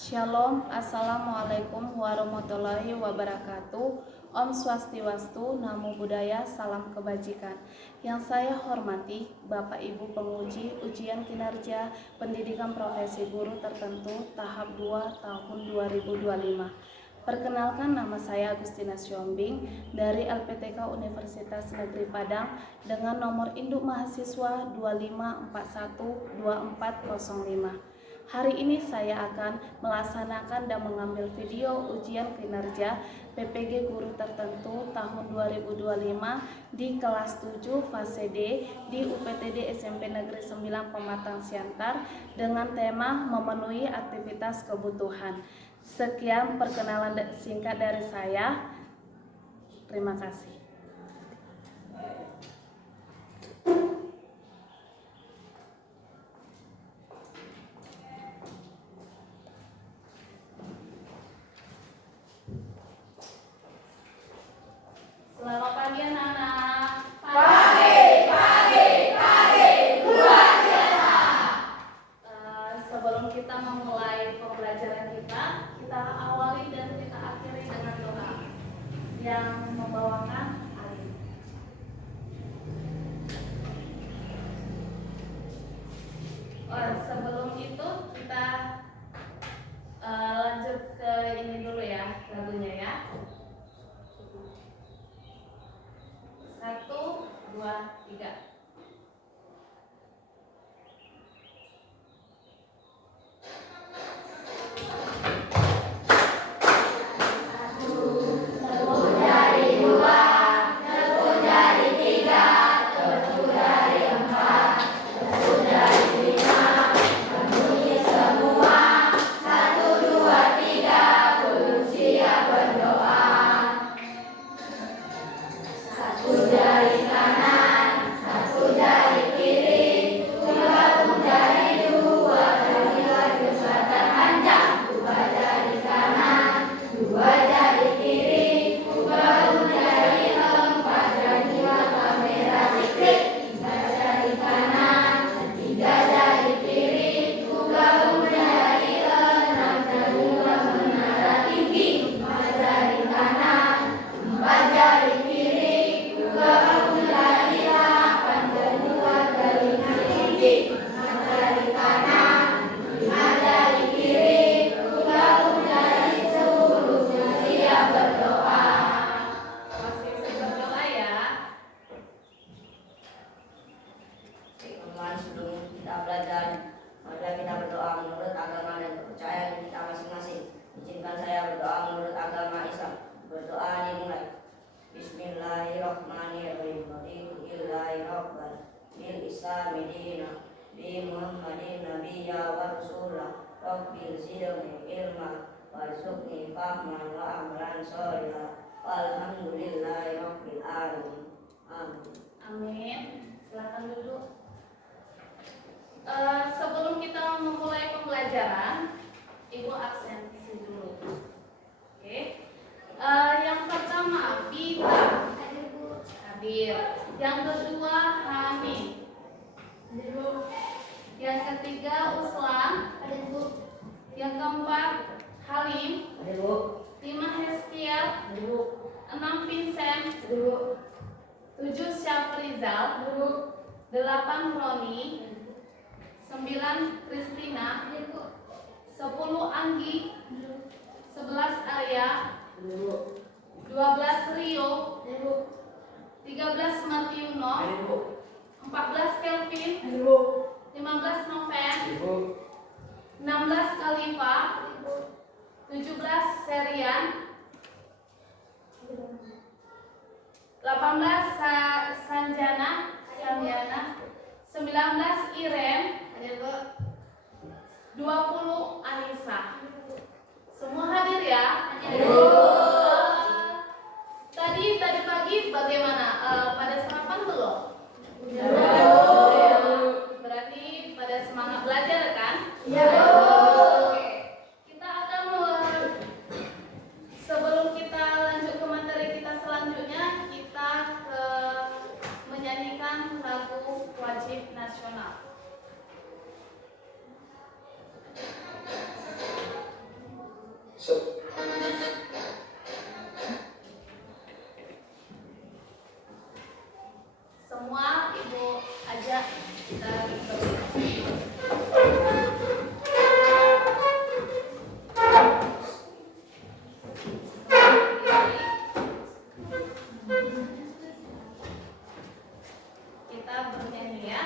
Shalom, Assalamualaikum warahmatullahi wabarakatuh. Om Swastiwastu, Namo Buddhaya, salam kebajikan. Yang saya hormati Bapak Ibu penguji ujian kinerja pendidikan profesi guru tertentu tahap 2 tahun 2025. Perkenalkan, nama saya Agustina Siombing dari LPTK Universitas Negeri Padang dengan nomor induk mahasiswa 25412405. Hari ini saya akan melaksanakan dan mengambil video ujian kinerja PPG guru tertentu tahun 2025 di kelas 7 fase D di UPTD SMP Negeri 9 Pematang Siantar dengan tema memenuhi aktivitas kebutuhan. Sekian perkenalan singkat dari saya. Terima kasih. Selamat pagi anak-anak. Pagi. Luar biasa. Sebelum kita memulai pembelajaran kita awali dan kita akhiri dengan doa yang membawakan Alif. Sebelum itu kita lanjut ke ini dulu ya, lagunya ya. 1, 2, 3. Amin. Silakan duduk. Sebelum kita memulai pembelajaran, Ibu absensi dulu. Oke. Yang pertama, Bita. Hadir. Yang kedua, Hani. Yang ketiga, Uslan. Yang keempat, Halim. 5, Heskia. 6, Vincent. 7, Syafrizal. 8, Roni. 9, Kristina. 10, Anggi. 11, Arya. 12, Rio. 13, Martiuno. 14, Kelvin. 15, Noven. 16, Khalifa. 17, Serian. 18, Sanjana. 19, Iren. 20, Anissa. Semua hadir ya? Tadi pagi bagaimana? Pada sarapan belum? Berarti pada semangat belajar kan? Oke. Kita akan sebelum kita lanjut ke materi kita selanjutnya, kita menyanyikan lagu wajib nasional. So- Semua ibu ajak kita kita bernyanyi ya.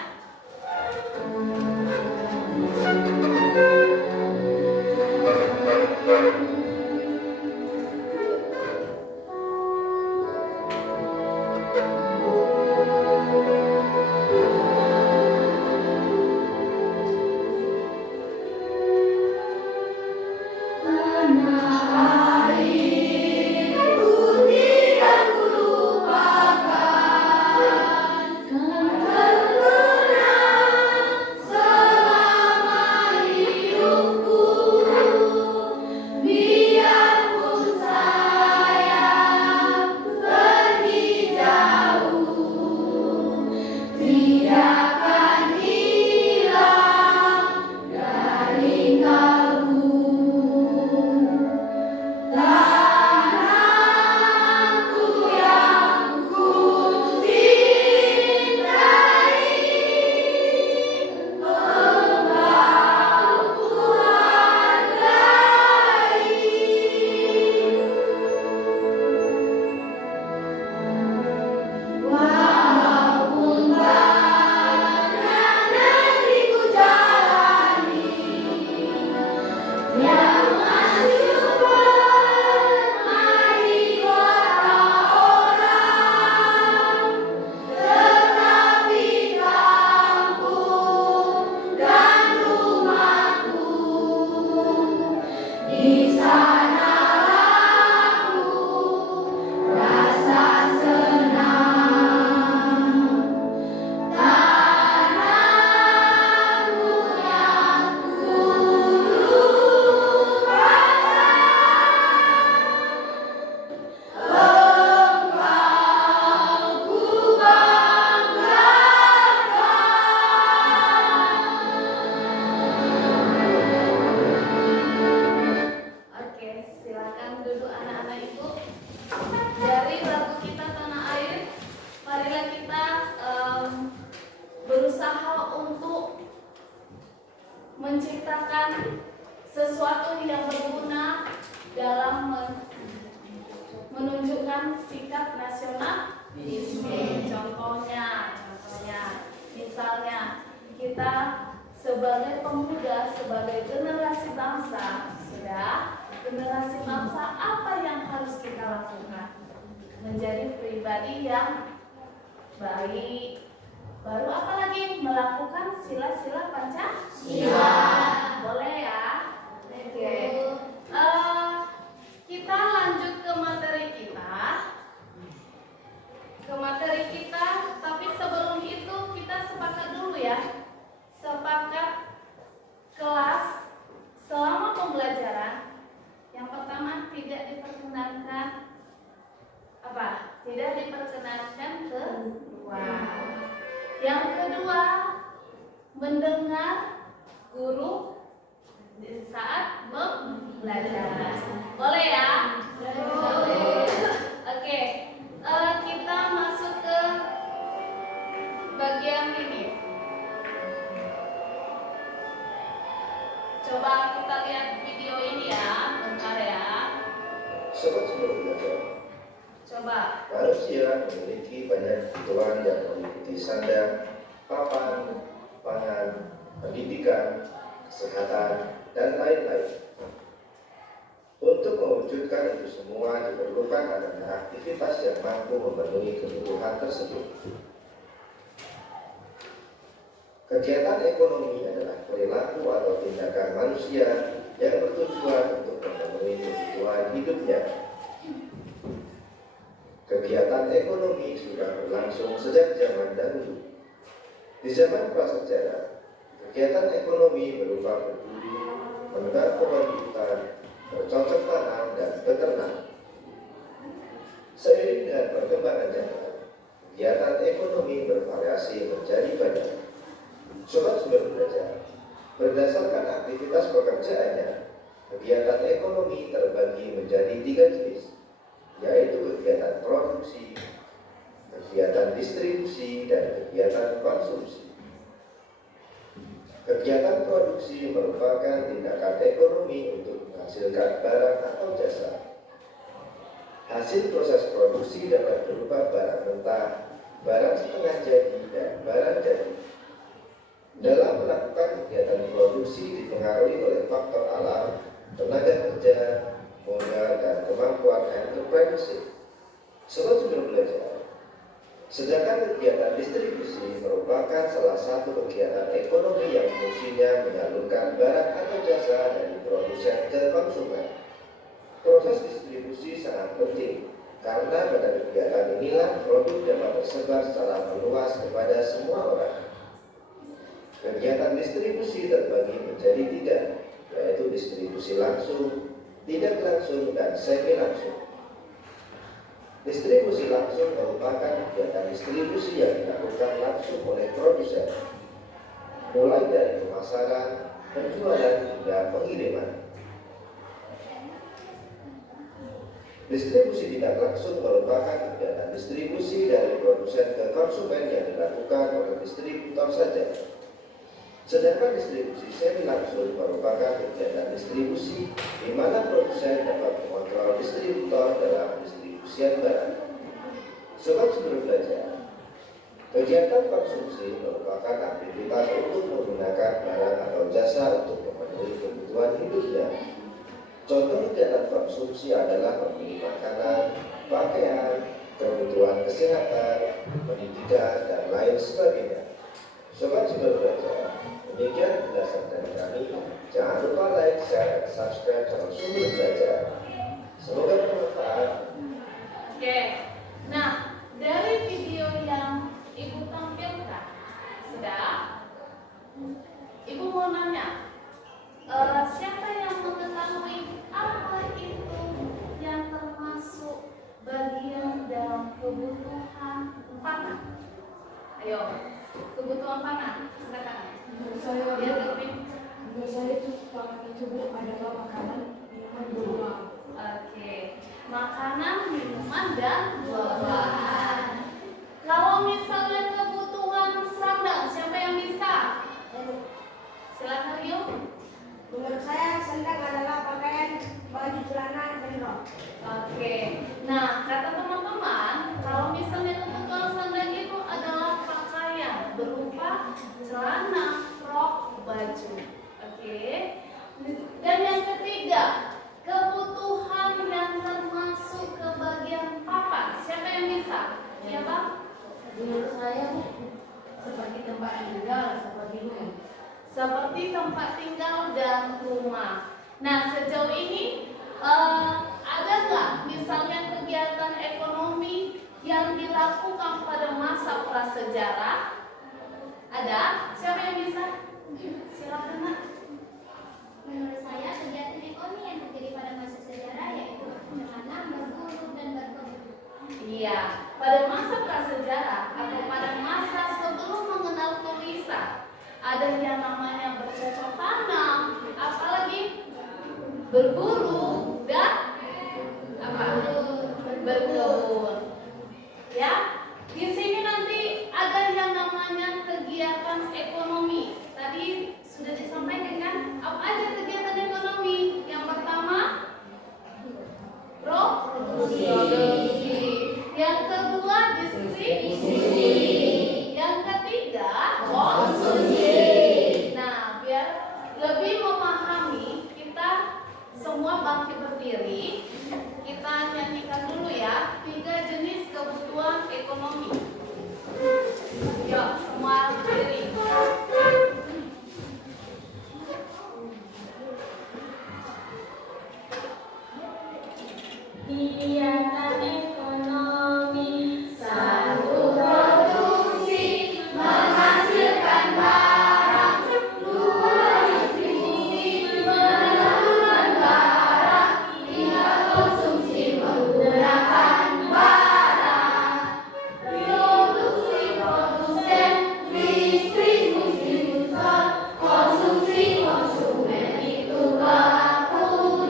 menciptakan sesuatu yang berguna dalam menunjukkan sikap nasionalisme. Contohnya, misalnya kita sebagai pemuda, sebagai generasi bangsa, generasi bangsa apa yang harus kita lakukan? Menjadi pribadi yang baik. Baru apa lagi? Melakukan sila-sila Pancasila. Boleh ya? Oke. Kita lanjut ke materi kita. Tapi sebelum itu kita sepakat dulu ya. Sepakat kelas selama pembelajaran. Yang pertama tidak diperkenankan apa? Tidak diperkenankan keluar. Yang kedua, mendengar guru saat belajar. Boleh ya? Boleh. Oke, kita masuk ke bagian ini. Coba kita lihat video ini ya, bentar ya. Sobat sebelum belajar. Coba. Manusia memiliki banyak kebutuhan yang meliputi sandang, papan, pangan, pendidikan, kesehatan, dan lain-lain. Untuk mewujudkan itu semua diperlukan adanya aktivitas yang mampu memenuhi kebutuhan tersebut. Kegiatan ekonomi adalah perilaku atau tindakan manusia yang bertujuan untuk memenuhi kebutuhan hidupnya. Kegiatan ekonomi sudah berlangsung sejak zaman dahulu. Di zaman prasejarah, kegiatan ekonomi berupa berburu, menebang pohon hutan, bercocok tanam, dan beternak. Seiring dengan perkembangan zaman, kegiatan ekonomi bervariasi menjadi banyak. Sobat sudah belajar, berdasarkan aktivitas pekerjaannya, kegiatan ekonomi terbagi menjadi 3 jenis, yaitu kegiatan produksi, kegiatan distribusi, dan kegiatan konsumsi. Kegiatan produksi merupakan tindakan ekonomi untuk menghasilkan barang atau jasa. Hasil proses produksi dapat berupa barang mentah, barang setengah jadi, dan barang jadi. Dalam melakukan kegiatan produksi dipengaruhi oleh faktor alam, tenaga kerja, modal, dan kemampuan entrepreneurship. Sobat Sumber Belajar, sedangkan kegiatan distribusi merupakan salah satu kegiatan ekonomi yang fungsinya menyalurkan barang atau jasa dari produsen ke konsumen. Proses distribusi sangat penting karena pada kegiatan inilah produk dapat tersebar secara meluas kepada semua orang. Kegiatan distribusi terbagi menjadi 3, yaitu distribusi langsung, tidak langsung, dan semi langsung. Distribusi langsung merupakan kegiatan distribusi yang dilakukan langsung oleh produsen, mulai dari pemasaran, penjualan, hingga pengiriman. Distribusi tidak langsung merupakan kegiatan distribusi dari produsen ke konsumen yang dilakukan oleh distributor saja. Sedangkan distribusi semi langsung merupakan kegiatan distribusi di mana produsen dapat mengontrol distributor dalam pendistribusian barang. Sobat Sumber Belajar, kegiatan konsumsi merupakan aktivitas untuk menggunakan barang atau jasa untuk memenuhi kebutuhan hidupnya. Contoh kegiatan konsumsi adalah membeli makanan, pakaian, kebutuhan kesehatan, pendidikan, dan lain sebagainya. Sobat Sumber Belajar, demikian penjelasan dari kami. Jangan lupa like, share, dan subscribe channel Sumber Belajar. Semoga bermanfaat. Oke, nah dari video yang Ibu tampilkan, sudah? Ibu mau nanya, siapa yang mengetahui apa itu yang termasuk bagian dalam kebutuhan pangan? Ayo, kebutuhan pangan, silakan. Menurut saya itu pangan itu adalah makanan, minuman, buah-buahan. Oke, makanan, minuman, dan buah-buahan. Kalau misalnya kebutuhan sandang, siapa yang bisa? Silakan Rio. Menurut saya sandang adalah pakaian, baju, celana, dan rok. Oke, nah kata teman-teman, kalau misalnya kebutuhan sandang itu adalah pakaian berupa celana, rok, baju. Oke, dan yang ketiga, kebutuhan yang termasuk ke bagian papan. Siapa yang bisa? Ya Bang? Menurut saya seperti tempat tinggal, seperti rumah. Seperti tempat tinggal dan rumah. Nah, sejauh ini ada nggak misalnya kegiatan ekonomi yang dilakukan pada masa prasejarah? Ada? Siapa yang bisa? Silakan Nak. Menurut saya, kegiatan ekonomi yang terjadi pada masa sejarah yaitu menanam, berburu, dan berkebun. Iya, pada masa prasejarah atau pada masa sebelum mengenal tulisan, ada yang namanya bercocok tanam, apalagi berburu dan apa? Berkebun. Ya, di sini nanti ada yang namanya kegiatan ekonomi. Tadi sudah disampaikan kan? Apa aja kegiatan ekonomi? Yang pertama, produksi. Yang kedua, distribusi. Yang ketiga, konsumsi. Nah, biar lebih memahami, kita semua bangkit berdiri. Kita nyanyikan dulu ya 3 jenis kebutuhan ekonomi. Yuk, semua berdiri. Kegiatan ekonomi 1. Produksi menghasilkan barang. 2. Distribusi menyalurkan barang. 3. Konsumsi menggunakan barang. Produksi produsen, distribusi distributor, konsumsi konsumen itu pelaku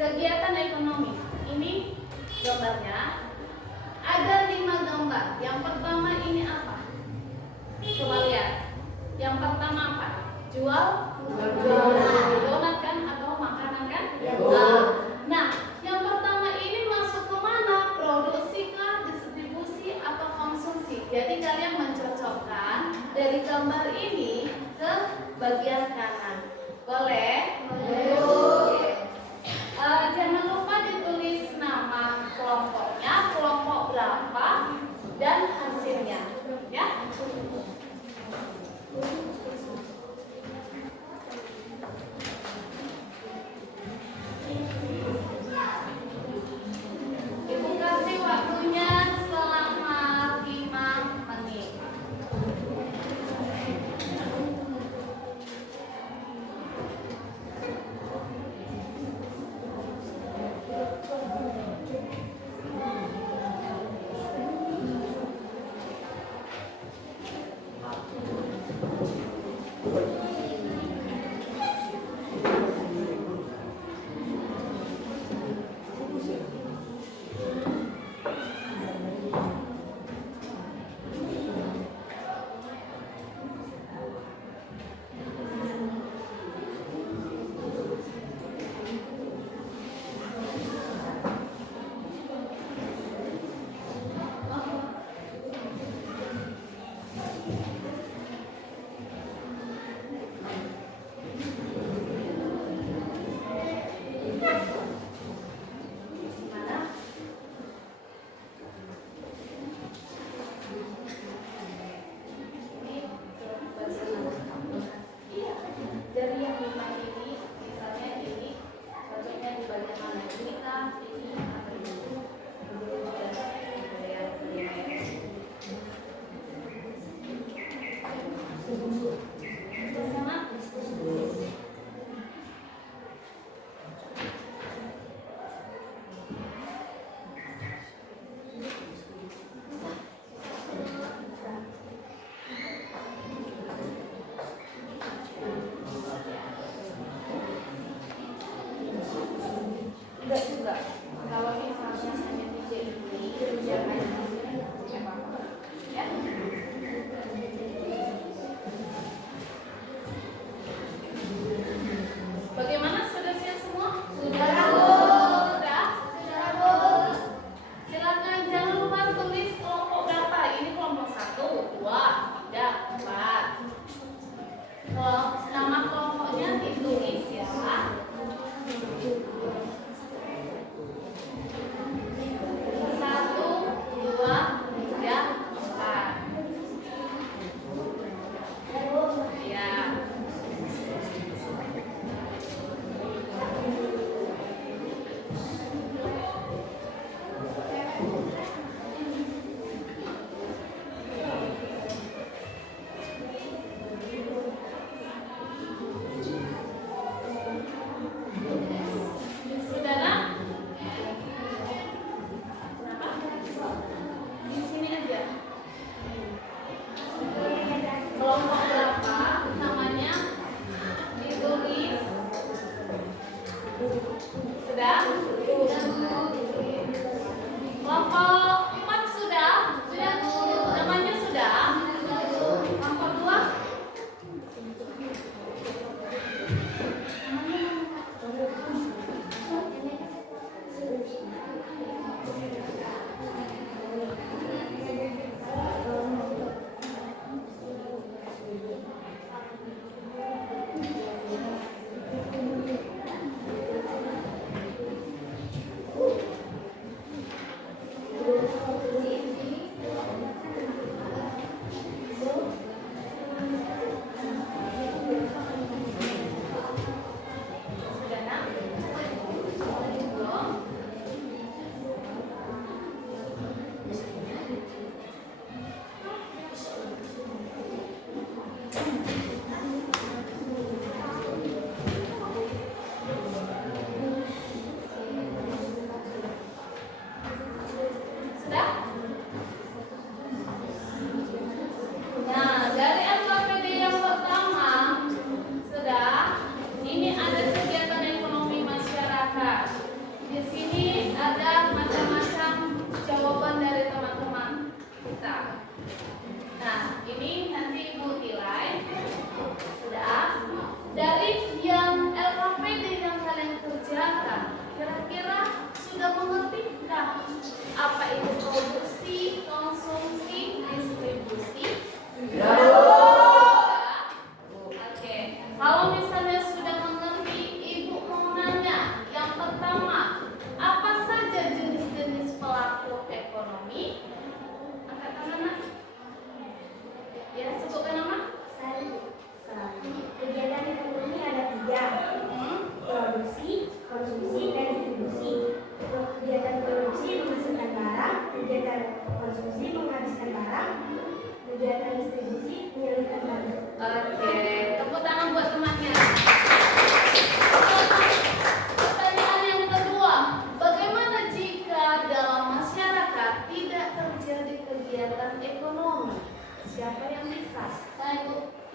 Kegiatan ekonomi. Ini gambarnya. Ada 5 gambar. Yang pertama ini apa? Coba lihat. Yang pertama apa? Jual? Donat kan atau makanan kan? Nah, yang pertama ini masuk ke mana? Produksi kah, distribusi atau konsumsi? Jadi kalian mencocokkan dari gambar ini ke bagian kanan. Boleh? Oke. Jangan lupa ditulis nama kelompoknya, kelompok berapa, dan hasilnya. Ya. Ibu kasih waktunya selama 5 menit. Dari yang 5 ini, misalnya ini, cocoknya di bagian mana? Ini kah? Ini atau ini? Sama? Enggak juga. Kalau misalnya hanya DJ ini, jangan apa-apa. Ya.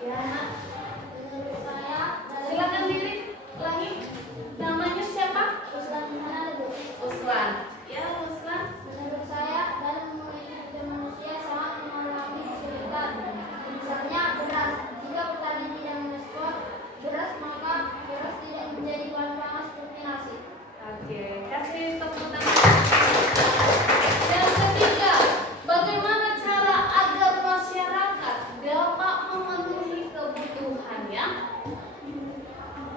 Ya, Nak. Menurut saya, Silakan diri lagi. Namanya siapa? Uslan mana Bu? Uslan. Ya, Uslan. Menurut saya, dalam menghidupi manusia sangat mengalami kesulitan. Misalnya beras, jika petani tidak mengekspor beras, maka beras tidak menjadi bahan pangan seperti nasi. Oke, kasih tepuk tangan. Yang ketiga, bagaimana cara agar masyarakat dapat memenuhi kebutuhannya?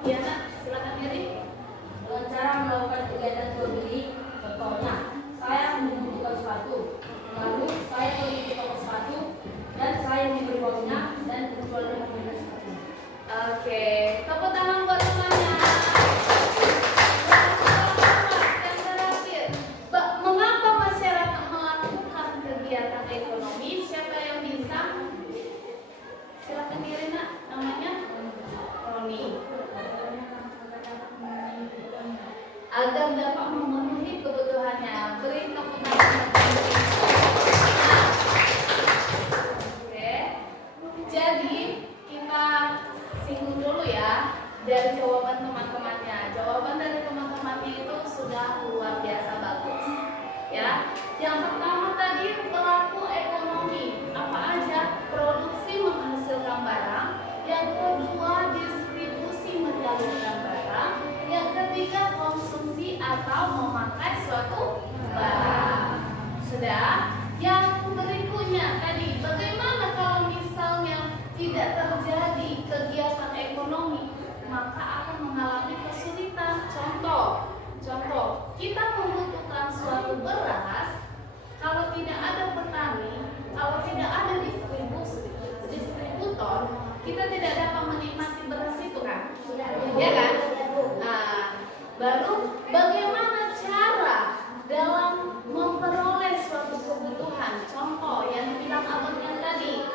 Ya, Nak, silakan diri. Dengan cara melakukan kegiatan jual beli, contohnya saya membutuhkan sepatu, lalu saya pergi ke toko sepatu dan saya memberi uangnya dan menjual dengan harga sepatu. Oke, tepuk tangan buat semuanya. Yang terakhir, mengapa masyarakat melakukan kegiatan ekonomi? Siapa yang bisa? Silakan diri, Nak. Namanya Roni. Agar dapat memenuhi kebutuhannya. Beri tepuk tangan. Oke. Jadi kita singgung dulu ya dari jawaban teman-temannya. Jawaban dari teman-temannya itu sudah luar biasa bagus. Ya. Yang pertama tadi pelaku ekonomi. Apa aja? Produksi menghasilkan barang. Yang kedua distribusi menyalurkan barang. Yang ketiga konsumsi atau memakai suatu barang. Sudah. Yang berikutnya tadi bagaimana kalau misalnya tidak terjadi kegiatan ekonomi, maka akan mengalami kesulitan. Contoh, kita membutuhkan suatu beras. Kalau tidak ada petani, kalau tidak ada distributor, kita tidak dapat menikmati beras itu kan? Ya kan? Nah, baru bagaimana cara dalam memperoleh suatu kebutuhan? Contoh yang dibilang abangnya tadi,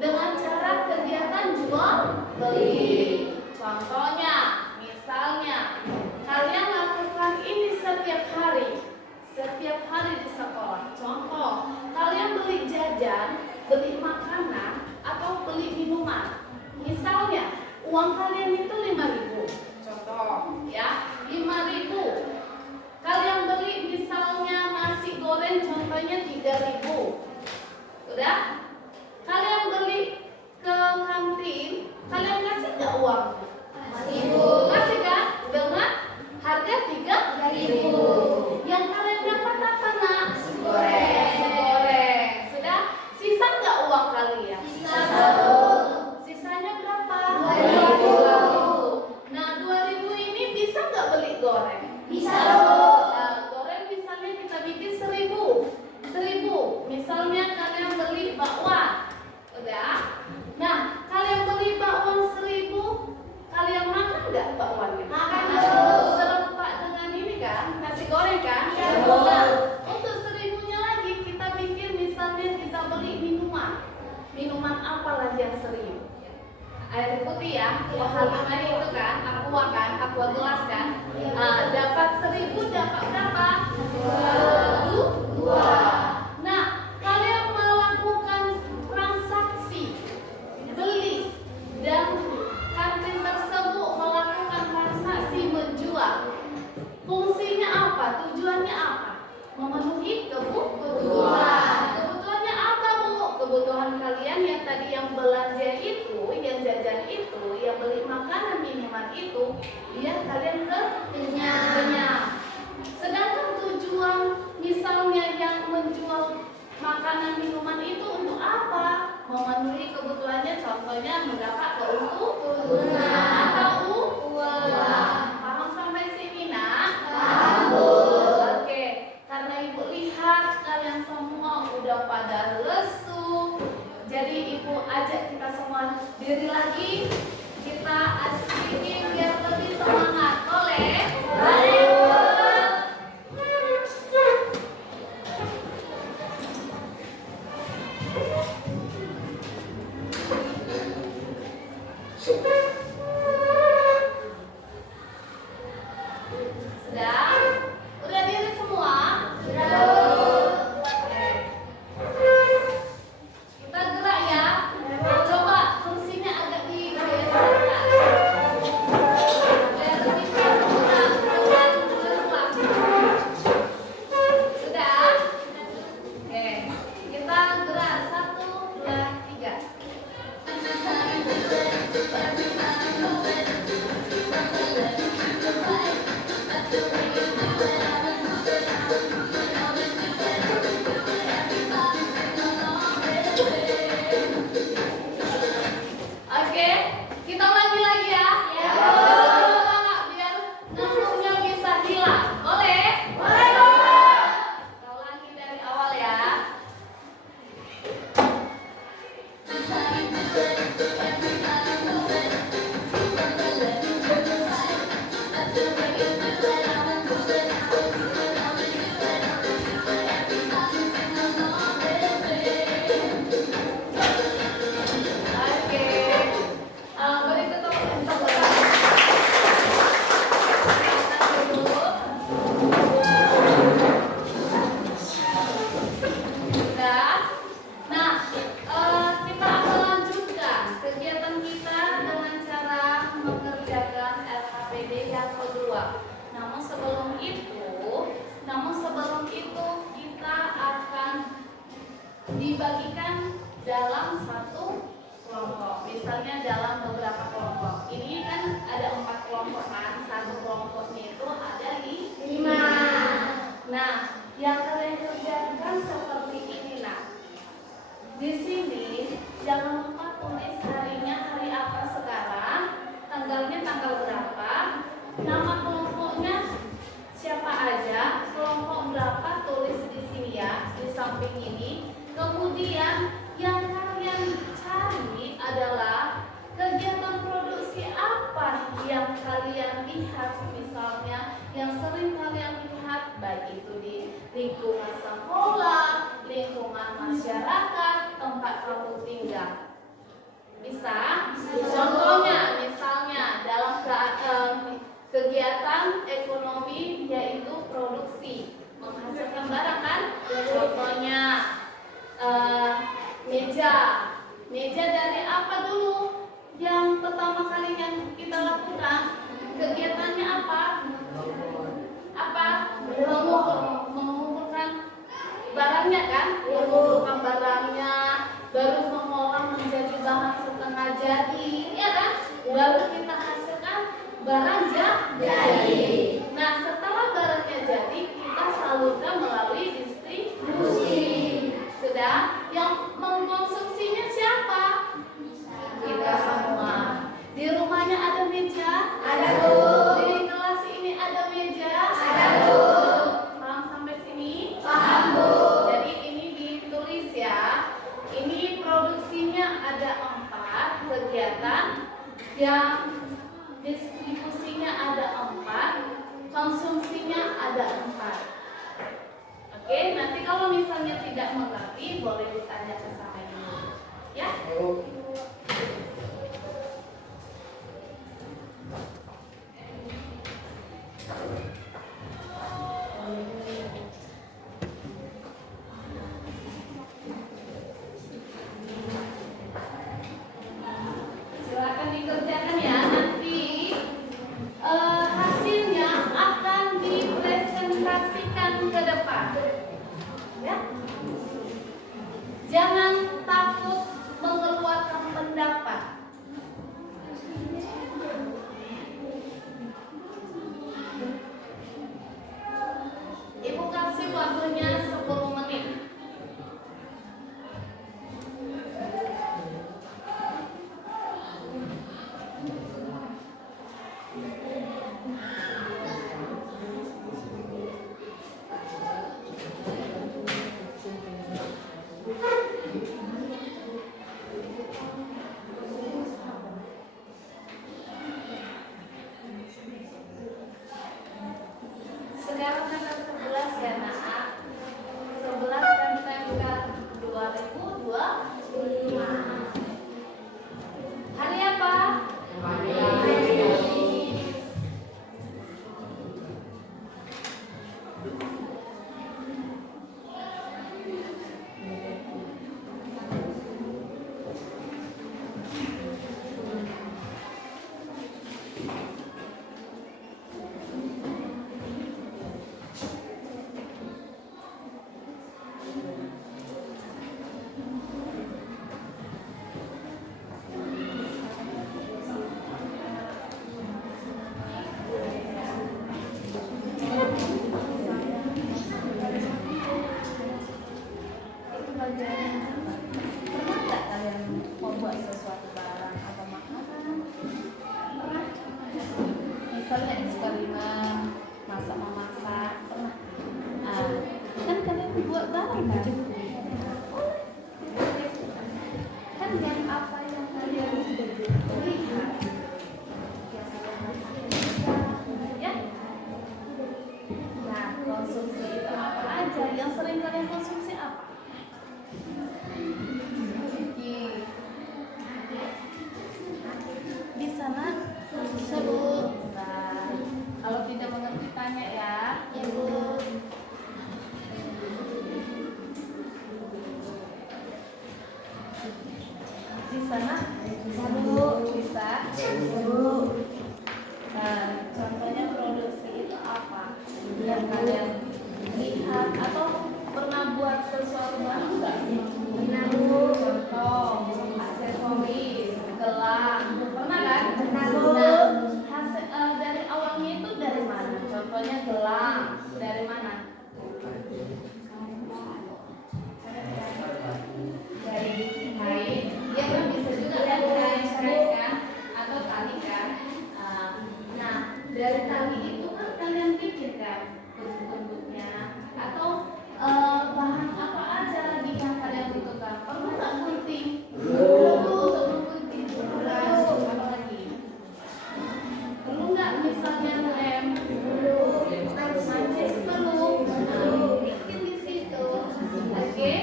dengan cara kegiatan jual beli. Contohnya, misalnya kalian lakukan ini setiap hari di sekolah. Contoh, kalian beli jajan, beli makanan atau beli minuman. Misalnya, uang kalian itu 5.000. Contoh, ya, 5.000. Kalian beli misalnya nasi goreng contohnya 3.000. Udah? Kalian beli ke kantin, kalian kasih nggak uang? Kasih kan? Dengan harga 3.000. Yang kalian dapat apa, Nak? Goreng. Sudah? Sisa nggak uang kalian? Sisanya berapa? 2.000. Nah, 2.000 ini bisa nggak beli goreng? Bisa. Nah, goreng misalnya kita bikin 1.000. Misalnya kalian beli bakwan. Udah? Nah, kalian beli bakwan 1.000, kalian makan nggak bakwannya? Makan. Serempak dengan ini kan, nasi goreng kan? Ya. Nah, untuk 1.000-nya lagi kita bikin misalnya kita beli minuman. Minuman apa lagi yang 1.000? Air putih ya, H5 itu kan, aqua gelas kan. Dapat 1.000 dapat berapa? 2. Nah, kalian melakukan transaksi beli dan kantin tersebut melakukan transaksi menjual. Fungsinya apa? Tujuannya apa? Memenuhi kebutuhan. Kebutuhannya apa, Bu? Kebutuhan kalian yang tadi yang belanja itu, yang jajan itu, yang beli makanan minuman itu, biar kalian kenyang. Sedangkan tujuan misalnya yang menjual makanan minuman itu untuk apa? Memenuhi kebutuhannya, contohnya mendapat keuntungan atau uang. Paham sampai sini, Nak? Paham. Oke, karena Ibu lihat kalian semua udah pada lesu, jadi Ibu ajak kita semua diri lagi, kita asliin biar lebih semangat. Boleh? Sudah? Udah diri semua? Oke. Kita gerak ya. Coba fungsinya agak rambut pinggang? Bisa? Contohnya, misalnya dalam kegiatan ekonomi yaitu produksi, menghasilkan barang kan? Contohnya meja. Meja dari apa dulu? Yang pertama kali yang kita lakukan, kegiatannya apa? Apa? Mengumpulkan barangnya kan? Mengumpulkan barangnya, baru mengolah menjadi bahan setengah jadi, ya kan? Baru kita hasilkan barang jadi. Nah, setelah barangnya jadi, kita salurkan melalui distribusi. Sudah, yang mengkonsumsinya siapa? Kita semua. Di rumahnya ada meja? Ada, Bu. Di kelas ini ada meja? Ada, Bu. Paham sampai sini? Paham, Bu. Jadi ini ditulis ya. Ini produksinya ada 4 kegiatan, yang distribusinya ada 4, konsumsinya ada 4. Oke, nanti kalau misalnya tidak mengerti boleh ditanya ke saya dulu. Ya? Silakan dikerjakan ya. Nanti hasilnya akan dipresentasikan ke depan. Ya. Jangan takut mengeluarkan pendapat. Ibu kasih waktunya 10 menit. Sekarang tanggal 11 ya nak. 11 September 2025. Hari apa? Itu bagian. Pernah nggak kalian membuat sesuatu barang atau makanan? Pernah? Misalnya eksperimen memasak, pernah? Kan kalian buat barang kan? Kan yang apa yang kalian lihat, yang kalian rasakan, ya? Nah, konsumsi itu apa aja? Yang sering kalian konsumsi apa? Di sana sebut. Kalau tidak mengerti tanya ya. Ya, Bu. Di sana bisa. Nah, contohnya produksi itu apa? Yang kalian lihat atau pernah buat sesuatu barang enggak sih? Pernah, Bu. Contoh aksesoris, gelang, pernah kan? Pernah, Bu. Nah, hasil dari awalnya itu dari mana? Contohnya gelang, dari mana? Dari kain, ya kan bisa juga kan kain kan, atau tali kan. Nah, dari tali itu kan kalian pikirkan bentuk-bentuknya atau bahan apa aja lagi yang kalian butuhkan. Perlu nggak gunting? Perlu gunting, apa lagi? Perlu nggak misalnya lem? Mancis perlu. Bikin di situ, oke?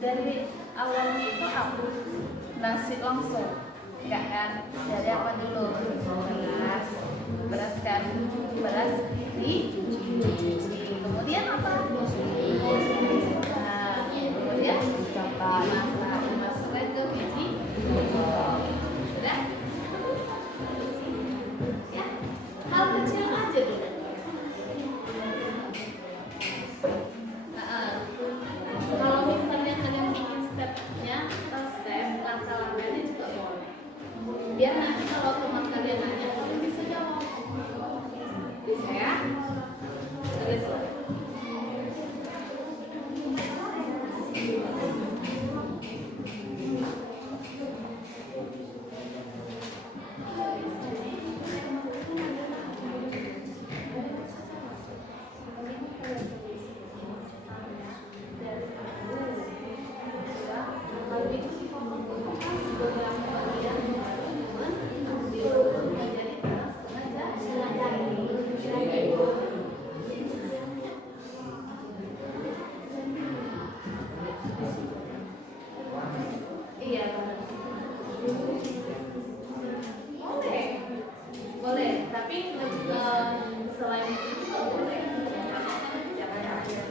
Dari awalnya itu aku nasi langsung, enggak kan? Dari apa dulu? Beras kan? Beras dicuci. Kemudian apa? Nah, kemudian dimasukkan ke biji. Sudah? Ya, hal kecil aja dulu. Kalau misalnya kalian bikin stepnya, step langkah-langkahnya juga boleh. Biar nanti kalau teman kalian nanya, kalian bisa jawab. Bisa ya? Tulis. Iya, boleh, boleh. Tapi selain itu juga boleh. Jangan hanya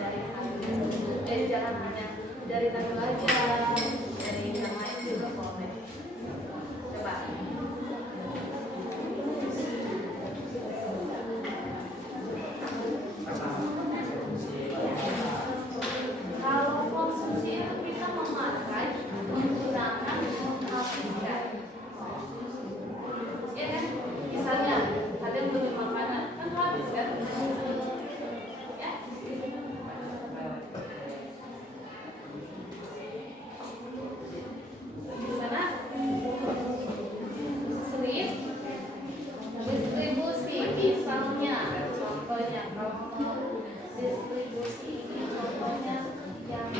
dari jangan hanya dari kayu aja, dari yang lain juga boleh. Coba. Kalau konsumsi itu kita memakai, menggunakan, menghabiskan. Ya kan? Misalnya kalian beli makanan, kan habis kan? Ya. Di sana slip distribusi, misalnya contohnya kalau mau distribusi ini contohnya yang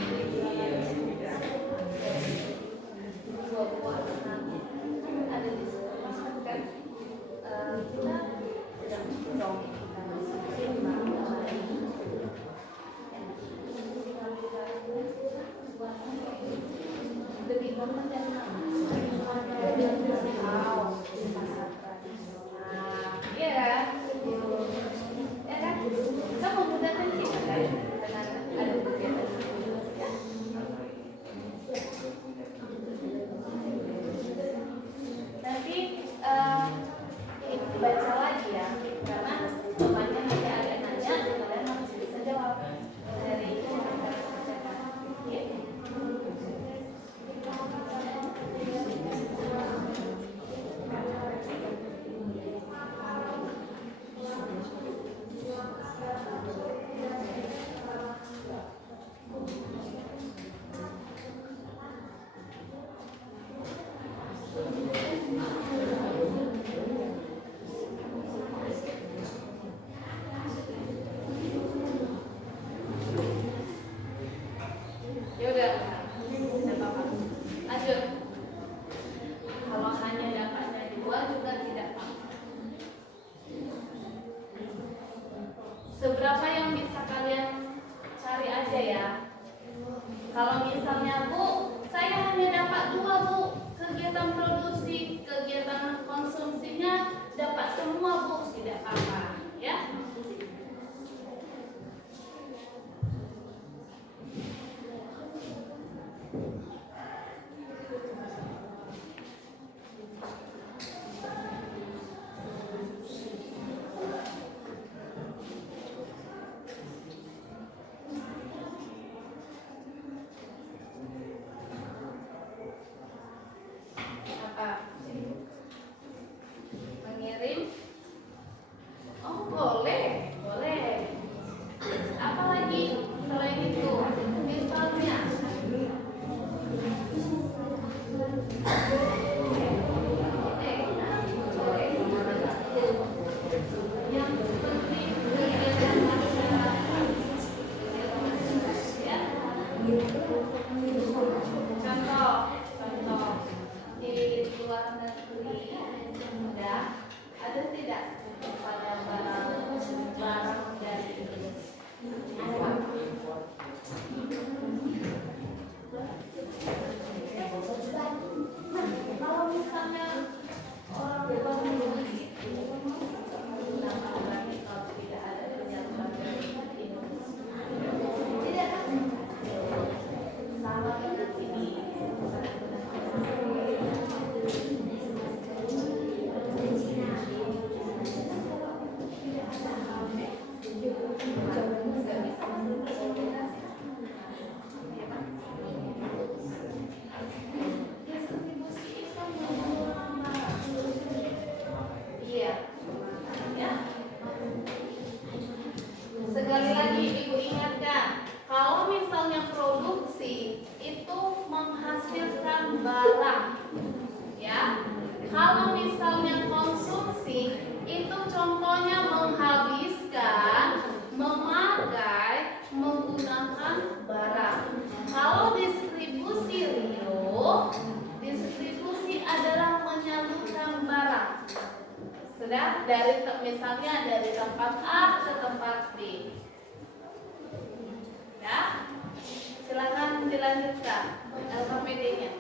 buah-buahan ada di situ kan kita tidak dong kita masukin lebih gampang dan iya kan? Ya kan? Kita memudahkan kita kan dengan ada kegiatan ya. Nanti baca lagi ya, karena banyak nanti ada nanya, kalian harus bisa jawab dari itu yang kalian bacakan. Oke? Ya udah, tidak apa-apa. Lanjut. Kalau hanya dapatnya 2 juga tidak apa-apa. Seberapa yang bisa kalian cari aja ya. Kalau misalnya Bu, saya hanya dapat 2 Bu, kegiatan produksi, kegiatan konsumsinya dapat semua Bu, tidak apa-apa ya. Apa? Mengirim Sekali lagi Ibu ingatkan, kalau misalnya produksi itu menghasilkan barang, ya. Kalau misalnya konsumsi itu contohnya menghabiskan, memakai, menggunakan barang. Kalau distribusi Rio, distribusi adalah menyalurkan barang. Sudah misalnya dari tempat A ke tempat B. Ya, silakan dilanjutkan LKPD-nya.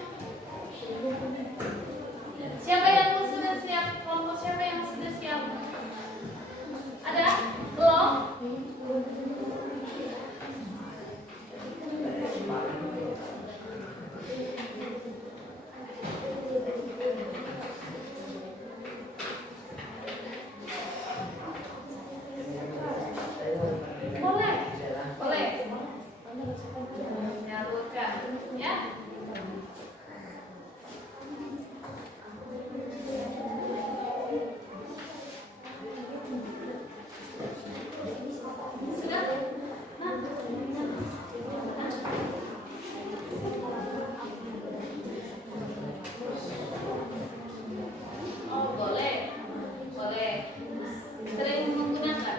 Siapa yang sudah siap? Kelompok siapa yang sudah siap? Ada? Belum? Boleh. Boleh. Menyalurkan, ya. Sudah? Oh, boleh. Boleh. Sering menggunakan.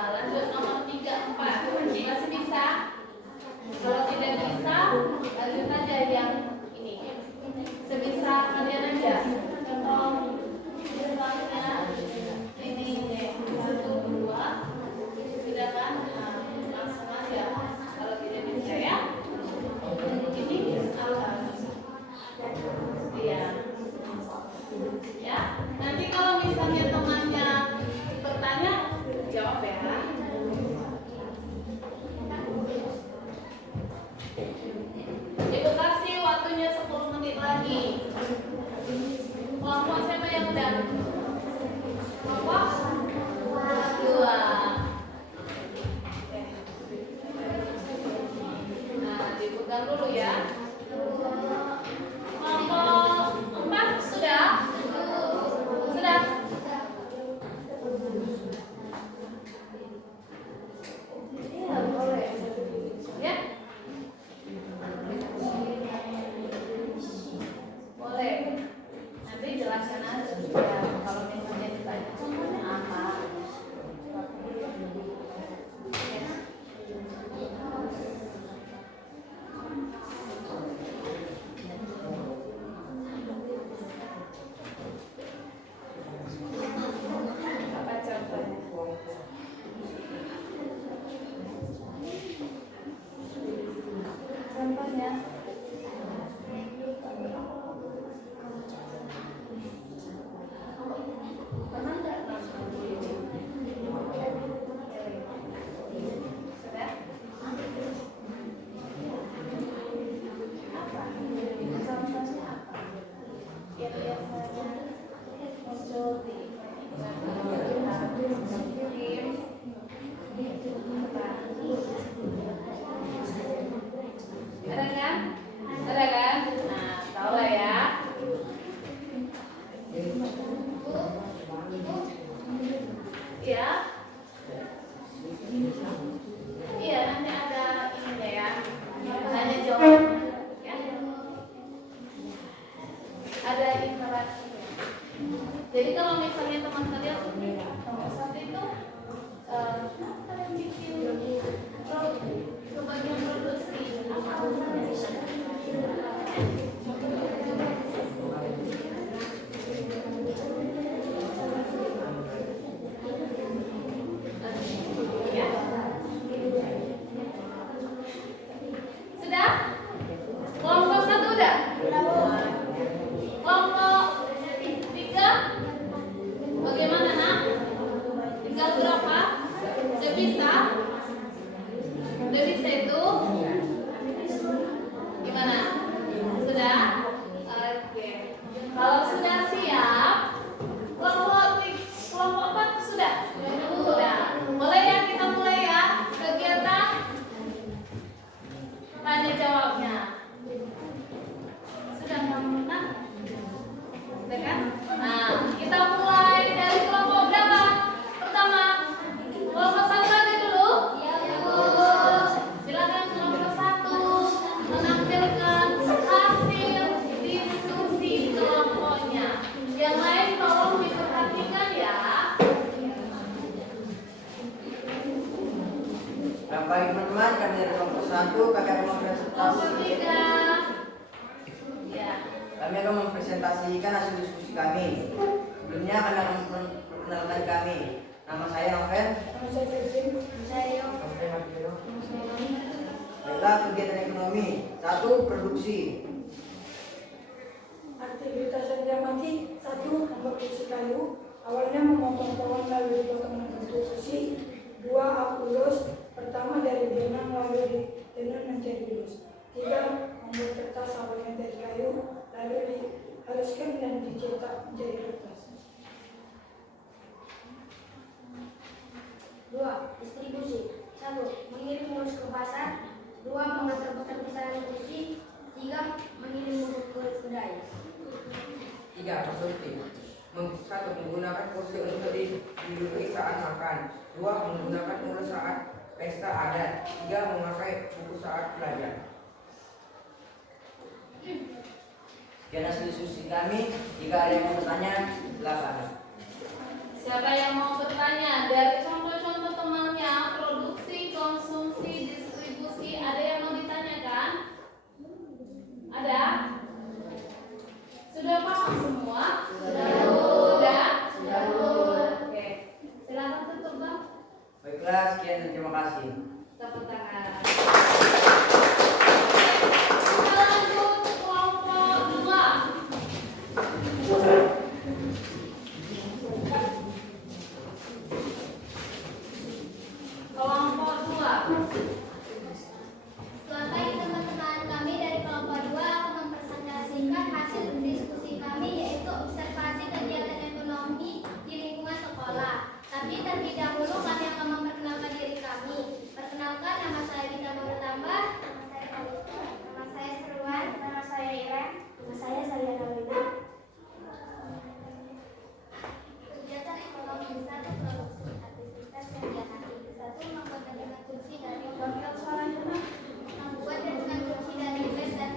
Lanjut nomor 3, 4. Masih bisa? Kalau tidak bisa, lanjut aja yang ini. Sebisa kalian aja. Contoh misalnya ini 1, 2, sudah kan? Langsung aja. Kalau tidak bisa ya, ini alas. Iya. Ya. Nanti kalau misalnya temannya bertanya, jawab ya. Ibu kasih waktunya 10 menit lagi. Kelompok siapa yang udah? Kelompok 2. Nah, dipegang dulu ya. Kelompok 4 sudah? Sudah? Iya, boleh. Ya? Boleh. Nanti jelaskan aja ya, kalau misalnya ditanya contohnya apa. Apa contohnya? Contohnya pernah nggak langsung begini? Sudah? Apa? Contohnya apa? Yang biasanya muncul di ada kan? Ada kan? Nah, tahu lah ya. Iya. Iya, nanti ada ininya ya. Tanya jawab. Ya. Ada interaksinya. Jadi kalau misalnya teman kalian nomor 1 itu kalian bikin kebagian produksi apa alasannya? Ya. Sudah? Kelompok 1 udah? Kelompok 3 bagaimana nak? Tinggal berapa? Udah bisa? Udah bisa itu? Baik teman-teman, kami dari kelompok 1 kami akan mempresentasi. Kami akan mempresentasikan hasil diskusi kami. Sebelumnya kami akan memperkenalkan kami. Nama saya Novel. Nama saya Febri. Saya Baiklah, kegiatan ekonomi. 1. Produksi. Aktivitas yang diamati 1. Memproduksi kayu. Awalnya memotong pohon lalu dipotong dengan besi. 2. Apulus. Pertama dari benang lalu ditenun menjadi lus. 3. Membuat kertas awalnya dari kayu lalu dihaluskan dan dicetak menjadi kertas. 2. Distribusi. 1. Mengirim mulus ke pasar. 2. Mengantar pesan-pesanan kursi. 3. Mengirim buku ke kedai. 3. Konsumsi. 1. Menggunakan kursi untuk duduk saat makan. 2. Menggunakan mulus saat pesta adat. 3. Memakai buku saat belajar. Sekian hasil diskusi kami. Jika ada yang mau bertanya, silakan. Siapa yang mau bertanya? Dari contoh-contoh temannya, produksi, konsumsi, distribusi, ada yang mau ditanyakan? Ada? Sudah paham semua? Sudah? Oke. Silakan tutup, Bang. Baiklah, sekian dan terima kasih. Tepuk tangan. Kita lanjut kelompok 2. Kelompok 2. Selamat pagi teman-teman, kami dari kelompok 2 akan mempresentasikan hasil diskusi kami yaitu observasi kegiatan ekonomi di lingkungan sekolah. Tapi terlebih dahulu kami akan memperkenalkan diri kami. Perkenalkan, nama saya Dita Bertambah, nama saya Kalista, nama saya Seruan, nama saya Iren, nama saya Saliana Lina. Kegiatan ekonomi 1. Produksi. Aktivitas yang diamati 1. Membuat dengan kursi dari membuat dengan kursi dari bes dan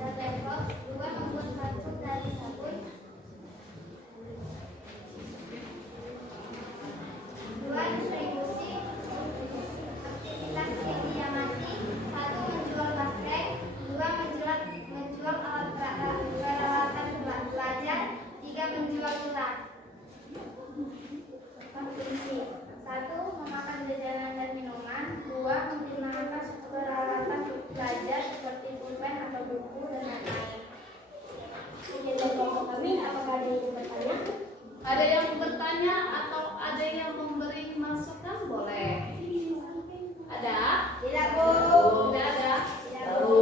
tembok. 2. Membuat batu dari sabun. 2. Distribusi. Aktivitas yang diamati 1. Menjual basket. 2. Menjual alat peralatan belajar. 3. Menjual ular. Konsumsi 1. Memakan jajanan dan minuman. 2. Menggunakan peralatan belajar seperti pulpen atau buku dan lain-lain. Sekian dari kelompok kami, apakah ada yang bertanya? Ada yang bertanya atau ada yang memberi masukan? Boleh. Ada? Tidak, Bu. Tidak ada. Tidak, Bu.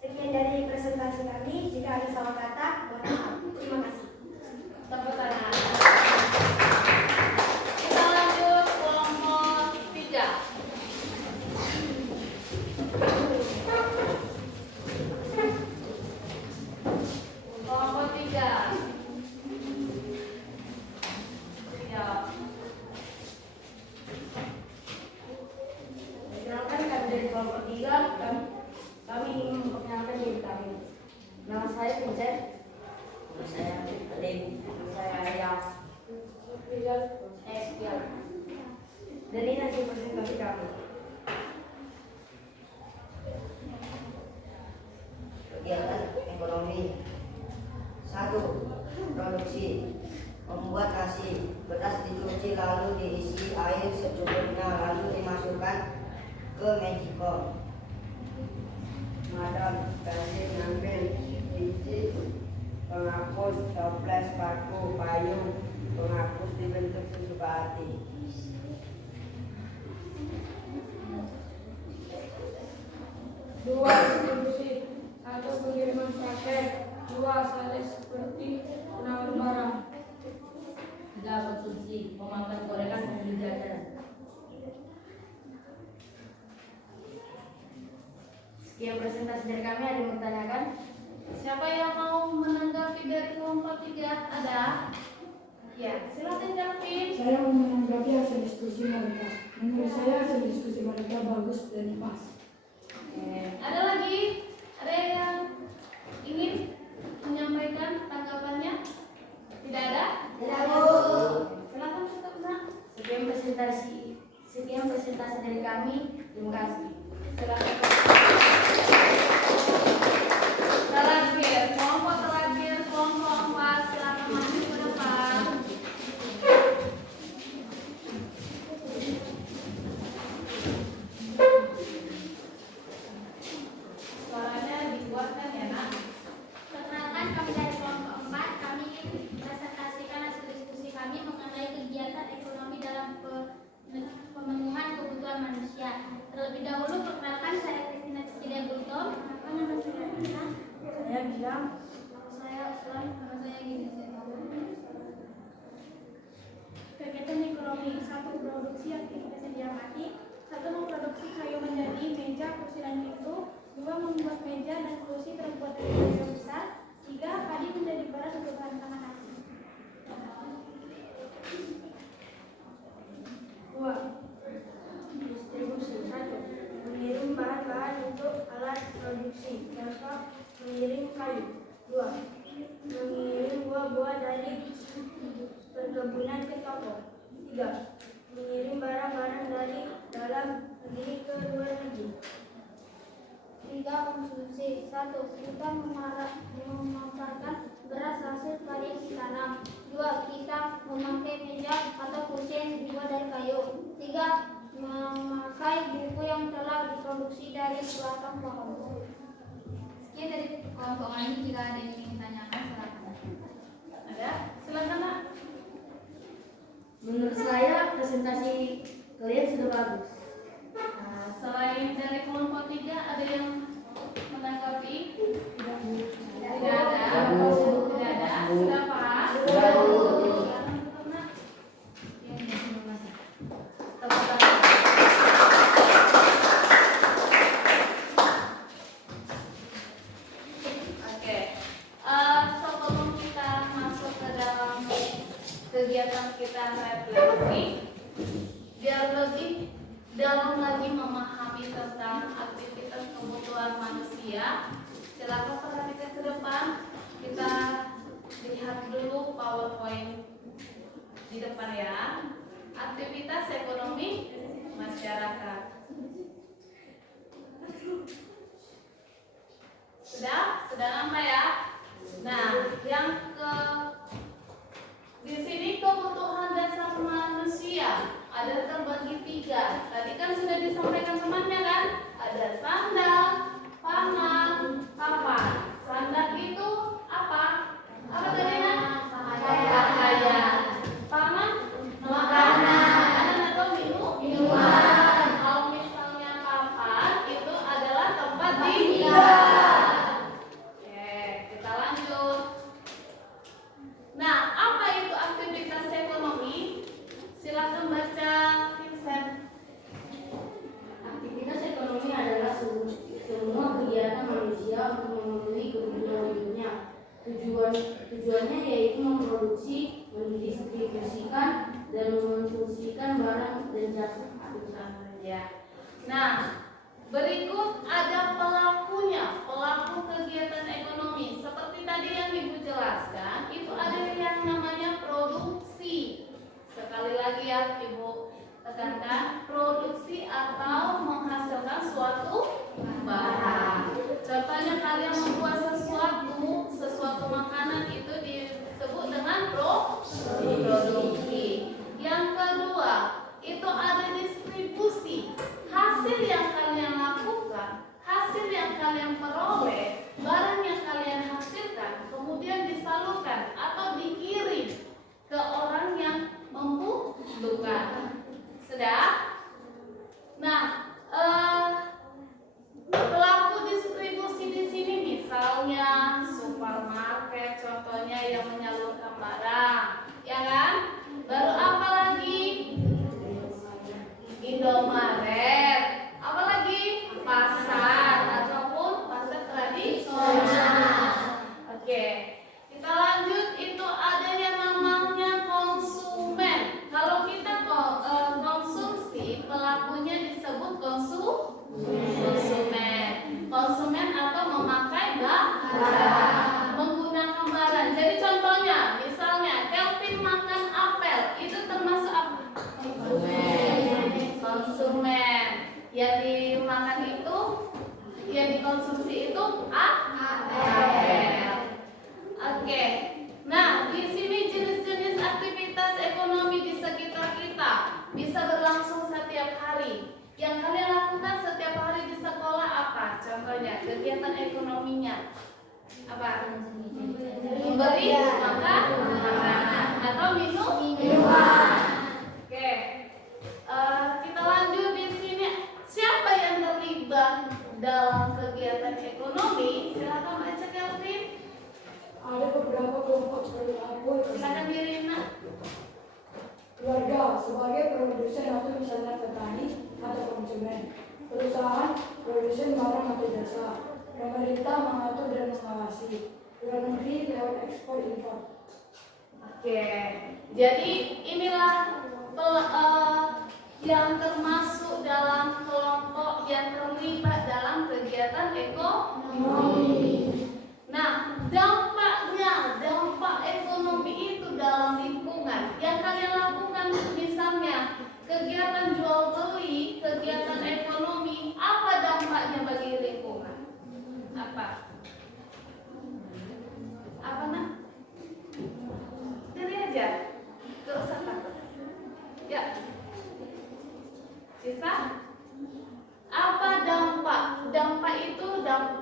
Sekian dari presentasi kami. Jika ada salah kata, mohon maaf. Terima kasih. Tepuk tangan. Kita lanjut kelompok 3. Kelompok 3. Ya. Perkenalkan, kami dari kelompok 3. Kami ingin memperkenalkan diri kami. Nama saya Vincent. Nama saya Alim. Nama saya Ayah. Espial. Dan ini hasil presentasi kami. Kegiatan ekonomi. 1. Produksi. Membuat nasi. Beras dicuci lalu diisi air secukupnya lalu dimasukkan ke Mexico. Madam, kasih ngambil biji, penghapus, toples, paku, payung, penghapus dibentuk sesuka hati. 2. Distribusi. 1. Pengiriman paket. 2. Sales seperti penawar barang. 3. Konsumsi. Memakan gorengan membeli jajanan. Sekian presentasi dari kami. Ada yang bertanyakan? Siapa yang mau menanggapi dari kelompok 3? Ada? Ya, silakan David. Saya mau menanggapi hasil diskusi mereka. Menurut saya hasil diskusi mereka bagus dan pas. Ada lagi? Ada yang ingin menyampaikan tanggapannya? Tidak ada? Tidak, Bu. Silakan tutup, Nak. Sekian presentasi dari kami. kami dari kelompok 4, kami presentasikan hasil diskusi kami mengenai kegiatan ekonomi dalam pemenuhan kebutuhan manusia. Terlebih dahulu perkenalkan, saya Kristina Cecilia Gultom. Apa nama saya? Saya bilang Nama saya Uslan. Nama saya Gini. Kegiatan ekonomi: 1. Produksi aktivitas yang diamati. 1. Memproduksi kayu menjadi meja, kursi, dan pintu. 2. Membuat meja dan kursi terbuat dari kayu yang besar. 3. Padi menjadi beras untuk bahan pangan. 2. Distribusi. 1. Mengirim bahan-bahan untuk alat produksi. Contoh, mengirim kayu. 2. Mengirim buah-buah dari perkebunan ke toko. 3. Mengirim barang-barang dari dalam negeri ke luar negeri. 3. Konsumsi. 1. Kita memanfaatkan beras hasil karya ditanam. 2. Kita memakai meja atau kursi yang dibuat dari kayu. 3. Memakai buku yang telah diproduksi dari batang pohon. Sekian dari kelompok kami. Jika ada yang ingin tanyakan, silakan. Ada? Silakan, Nak. Menurut saya presentasi kalian sudah bagus. Nah, selain dari kelompok 3, ada yang menanggapi? Tidak ada. Tidak ada. Sudah paham? Silakan, Nak. Tepuk tangan. Oke. Sebelum kita masuk ke dalam kegiatan kita refleksi, biar lebih dalam lagi memahami tentang aktivitas kebutuhan manusia, silakan perhatikan ke depan. Kita lihat dulu PowerPoint di depan ya. Aktivitas ekonomi masyarakat. Sudah nampak ya. Nah, yang di sini kebutuhan dasar manusia ada terbagi 3. Tadi kan sudah disampaikan temannya kan? Ada sandal, pangan, papan. Sandal itu apa? Apa tadi, Nak? Pakaian. Pangan? Makanan atau minuman. Kalau misalnya papan itu adalah tempat tinggal. Oke, kita lanjut. Nah, apa itu aktivitas ekonomi? Silakan baca, Vincent. Aktivitas ekonomi adalah semua kegiatan manusia untuk memenuhi kebutuhan hidupnya. Tujuannya yaitu memproduksi, mendistribusikan, dan mengkonsumsikan barang dan jasa. Ya. Nah, berikut ada pelakunya, pelaku kegiatan ekonomi. Seperti tadi yang Ibu jelaskan, itu ada yang namanya produksi. Sekali lagi ya Ibu tekankan, produksi atau menghasilkan suatu barang. Contohnya kalian membuat sesuatu makanan itu disebut dengan produksi. Yang kedua, itu ada distribusi. Hasil yang kalian lakukan, hasil yang kalian peroleh, barang yang kalian hasilkan, kemudian disalurkan atau dikirim ke orang yang membutuhkan. Sudah? Nah, pelaku distribusi di sini misalnya supermarket, contohnya yang menyalurkan barang, ya kan? Baru apa lagi? Indomaret. Apa lagi? Pasar ataupun pasar tradisional. Oke. Kita lanjut, itu ada yang namanya konsumen. Kalau kita konsumsi, pelakunya disebut konsumen. Konsumen atau memakai barang, menggunakan barang. Jadi contohnya, misalnya Kelvin makan apel, itu termasuk apa? Konsumen. Yang dimakan itu, yang dikonsumsi itu apel. Oke. Nah, di sini jenis-jenis aktivitas ekonomi di sekitar kita bisa berlangsung setiap hari. Yang kalian lakukan setiap hari di sekolah apa? Contohnya kegiatan ekonominya apa? beli makan makanan atau minuman. Oke. Kita lanjut di sini. Siapa yang terlibat dalam kegiatan ekonomi? Silakan baca Kelvin. Ada beberapa kelompok seperti apa? Silakan Dirina. Keluarga sebagai produsen atau misalnya petani atau konsumen. Perusahaan produsen barang atau jasa. Pemerintah mengatur dan mengawasi. Luar negeri lewat ekspor impor. Oke. Jadi inilah yang termasuk dalam kelompok yang terlibat dalam kegiatan ekonomi. Nah, dampak ekonomi itu dalam lingkungan yang kalian lakukan, misalnya kegiatan jual beli, kegiatan ekonomi, apa dampaknya bagi lingkungan? Apa? Apa nak? Jadi aja, gak usah takut. Ya. Bisa? Apa dampak? Dampak itu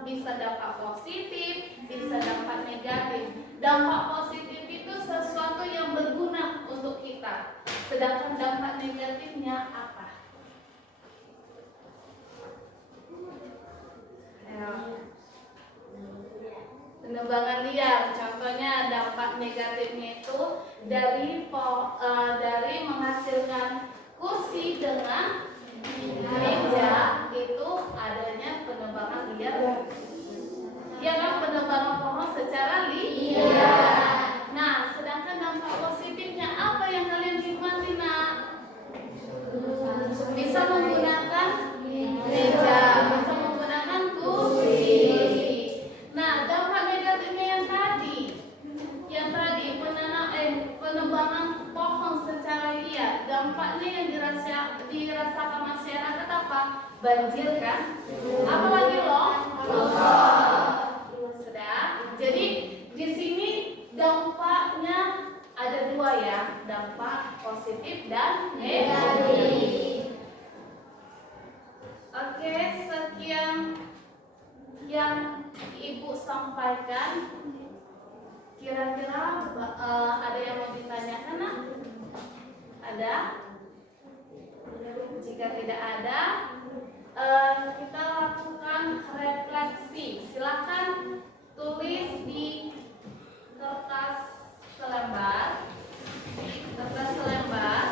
bisa dampak positif, bisa dampak negatif. Dampak positif itu sesuatu yang berguna untuk kita. Sedangkan dampak negatifnya apa? Penebangan liar, contohnya dampak negatifnya itu dari menghasilkan kursi dengan meja itu adanya penebangan liar. Ya kan, penebangan pohon secara liar. Nah, sedangkan dampak positifnya apa yang kalian nikmati nak? Bisa menggunakan meja, bisa menggunakan kursi. Nah, dampak negatifnya yang tadi penebangan pohon secara liar, dampaknya yang dirasakan masyarakat apa? Banjir kan? Apalagi longsor. Sudah. Jadi di sini dampaknya ada dua ya, dampak positif dan negatif. Oke, sekian yang Ibu sampaikan. Kira-kira ada yang mau ditanyakan nak? Ada? Jika tidak ada, kita lakukan refleksi. Silakan tulis di kertas selembar. Kertas selembar.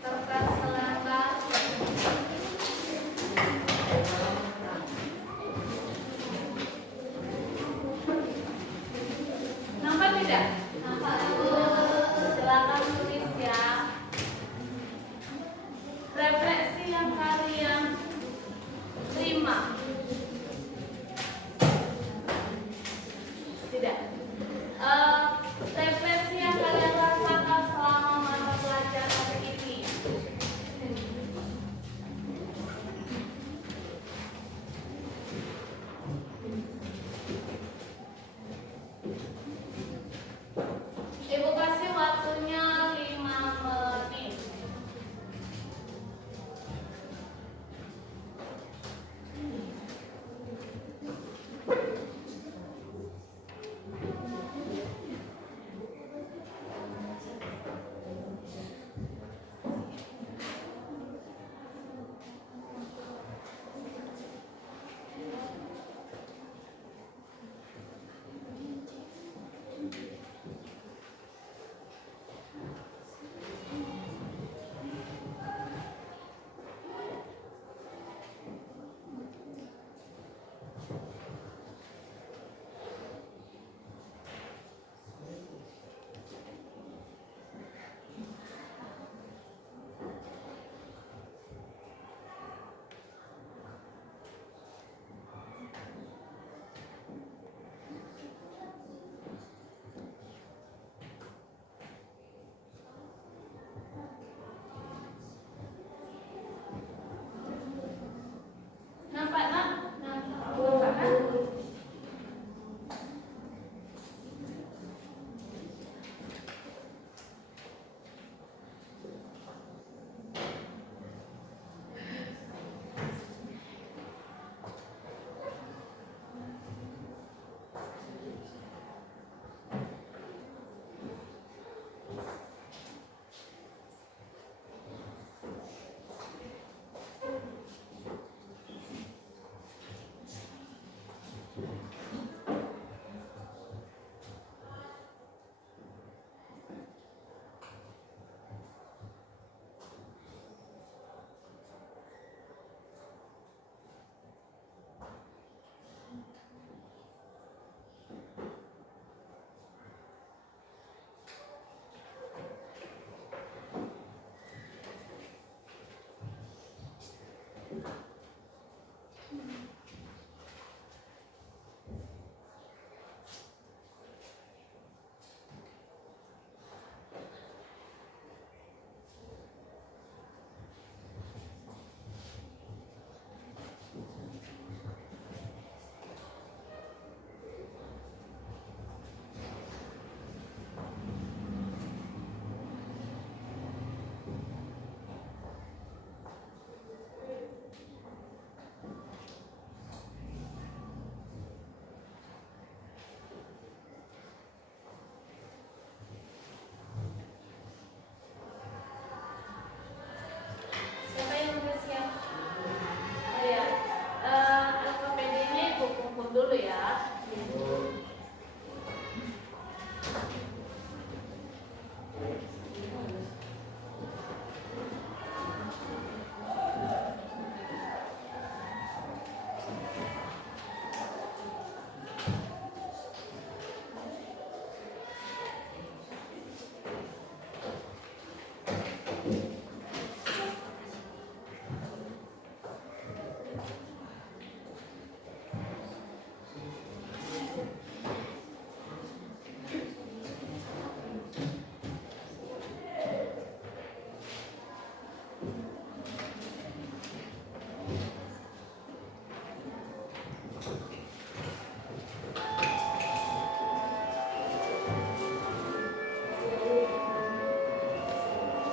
Kertas selembar. Nampak tidak? Nampak. Silakan tulis ya. Refleksi yang kalian terima. Tidak. Refleksi yang kalian rasakan selama mata pelajaran ini.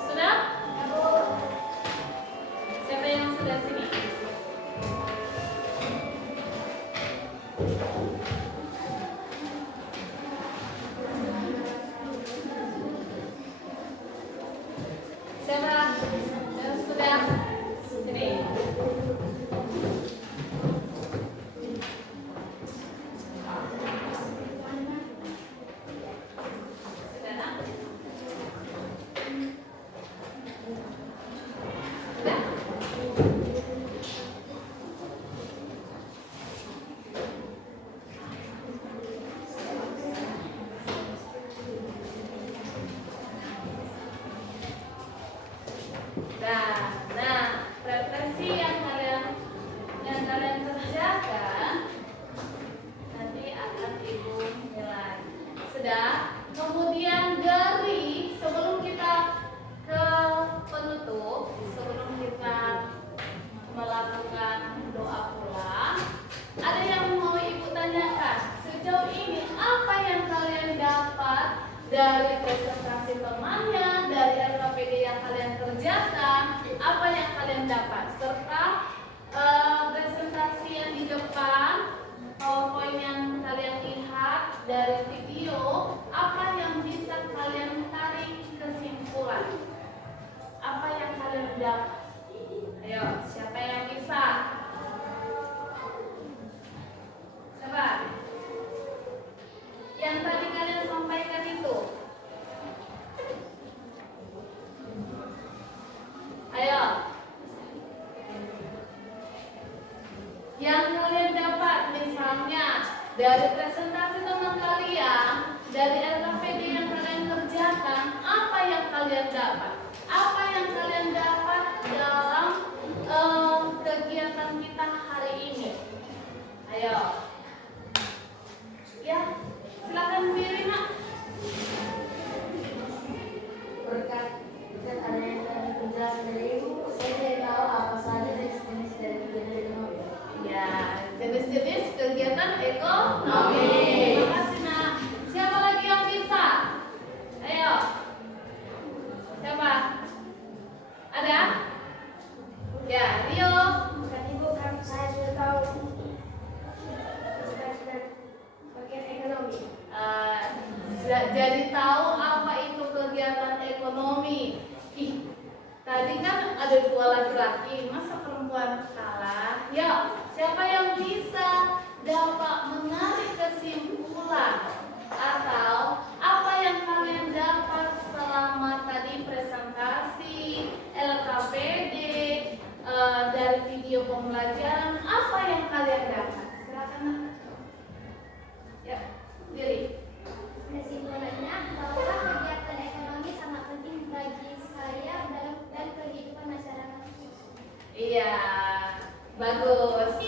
Sudah? Siapa yang sudah sini? Siapa yang sudah sini? Sudah, nak? Sudah? Nah, preferensi yang kalian kerjakan nanti akan ibu nilai. Sudah? Kemudian dari sebelum kita ke penutup, sebelum kita melakukan doa pulang, ada yang mau ibu tanyakan. Sejauh ini apa yang kalian dapat dari presentasi temannya, dari LKPD yang kalian kerjakan, apa yang kalian dapat, serta presentasi yang di depan, PowerPoint yang kalian lihat dari video, apa yang bisa kalian tarik kesimpulan, apa yang kalian dapat. Ayo, siapa yang bisa? Siapa? Yang tadi kalian sampaikan itu. Ayo. Yang kalian dapat misalnya dari presentasi teman kalian, dari LKPD yang kalian kerjakan, apa yang kalian dapat? Apa yang kalian dapat dalam kegiatan kita hari ini? Ayo. Ya, silakan berdiri, nak. Berkat adanya dari penjelasan dari ibu, saya jadi tahu apa saja jenis-jenis dari kegiatan ekonomi. Ya, jenis-jenis kegiatan ekonomi. Terima kasih, nak. Siapa lagi yang bisa? Ayo. Siapa? Ada? Ya, Rio. Berkat ibu kan saya sudah tahu dan bagian ekonomi. Jadi tahu apa itu kegiatan ekonomi. Ih, tadi kan ada dua laki-laki, masa perempuan kalah? Ya, siapa yang bisa dapat menarik kesimpulan atau apa yang kalian dapat selama tadi presentasi LKPD dari video pembelajaran, apa yang kalian dapat? Silakan, nak. Ya, diri. Kesimpulannya bahwa kegiatan ekonomi sangat penting bagi saya dan kehidupan masyarakat. Iya, bagus.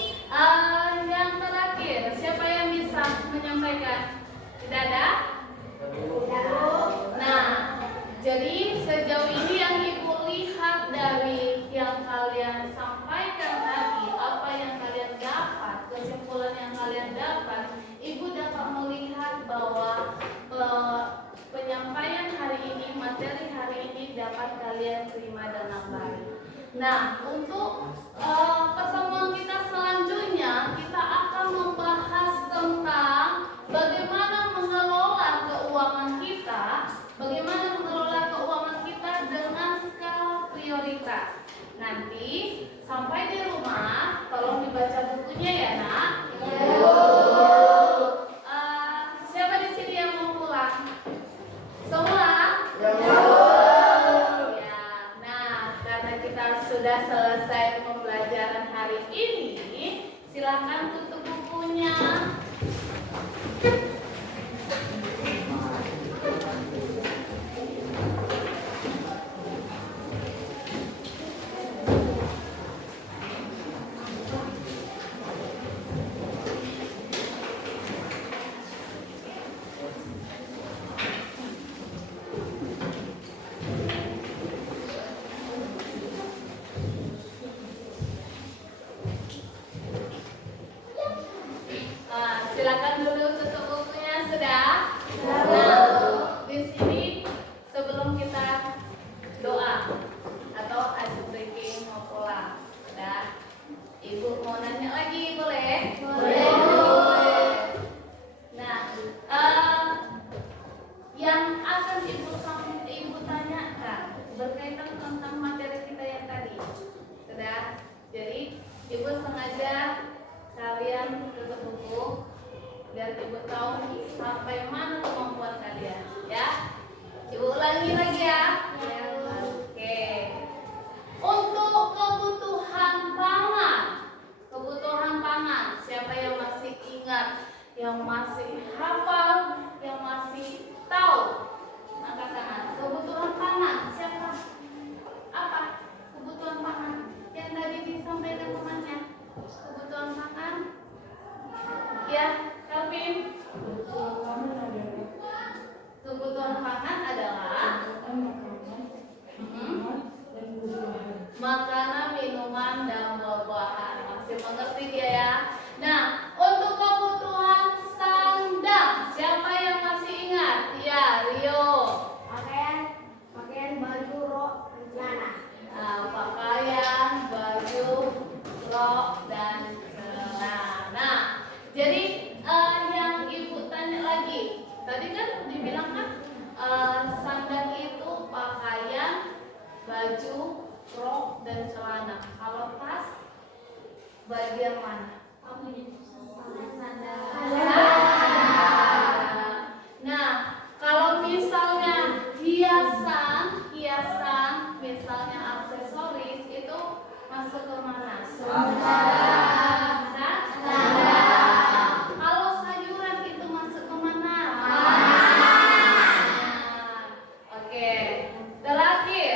Yang terakhir, siapa yang bisa menyampaikan? Tidak ada? Nah, jadi sejauh ini yang ibu lihat dari yang kalian sampaikan tadi, apa yang kalian dapat, kesimpulan yang kalian dapat, ibu dapat melihat bahwa penyampaian hari ini, materi hari ini dapat kalian terima dengan baik. Nah, untuk pertemuan kita selanjutnya, kita akan membahas tentang bagaimana mengelola keuangan kita, dengan skala prioritas. Nanti sampai di rumah, tolong dibaca bukunya ya, nak. silakan dulu tutup bukunya sudah. Nah, di sini sebelum kita doa atau ice breaking mau pulang, sudah. Ibu mau nanya lagi boleh? Boleh. Nah, yang akan ibu tanyakan berkaitan tentang materi kita yang tadi, sudah. Jadi ibu sengaja kalian tutup buku biar ibu tahu sampai mana kemampuan kalian, ya. Ibu ulangi lagi ya. Oke. Untuk kebutuhan pangan, siapa yang masih ingat, yang masih hafal, yang masih tahu? Angkat tangan. Kebutuhan pangan, siapa? Apa? Kebutuhan pangan yang tadi disampaikan temannya. Kebutuhan pangan. Ya, Calvin. Kebutuhan pangan adalah makanan, minuman, dan buah-buahan. Masih mengerti dia ya? Nah, untuk kebutuhan sandang, siapa yang masih ingat? Ya, Rio. Pakaian, baju, rok, dan celana. Nah, pakaian, baju, rok, dan celana. Jadi yang ibu tanya lagi, tadi kan dibilang kan sandang itu pakaian, baju, rok, dan celana. Kalau tas bagian mana? Nah, kalau misalnya hiasan, misalnya aksesoris itu masuk ke mana? Kalau sayuran itu masuk ke mana? Oke. Terakhir,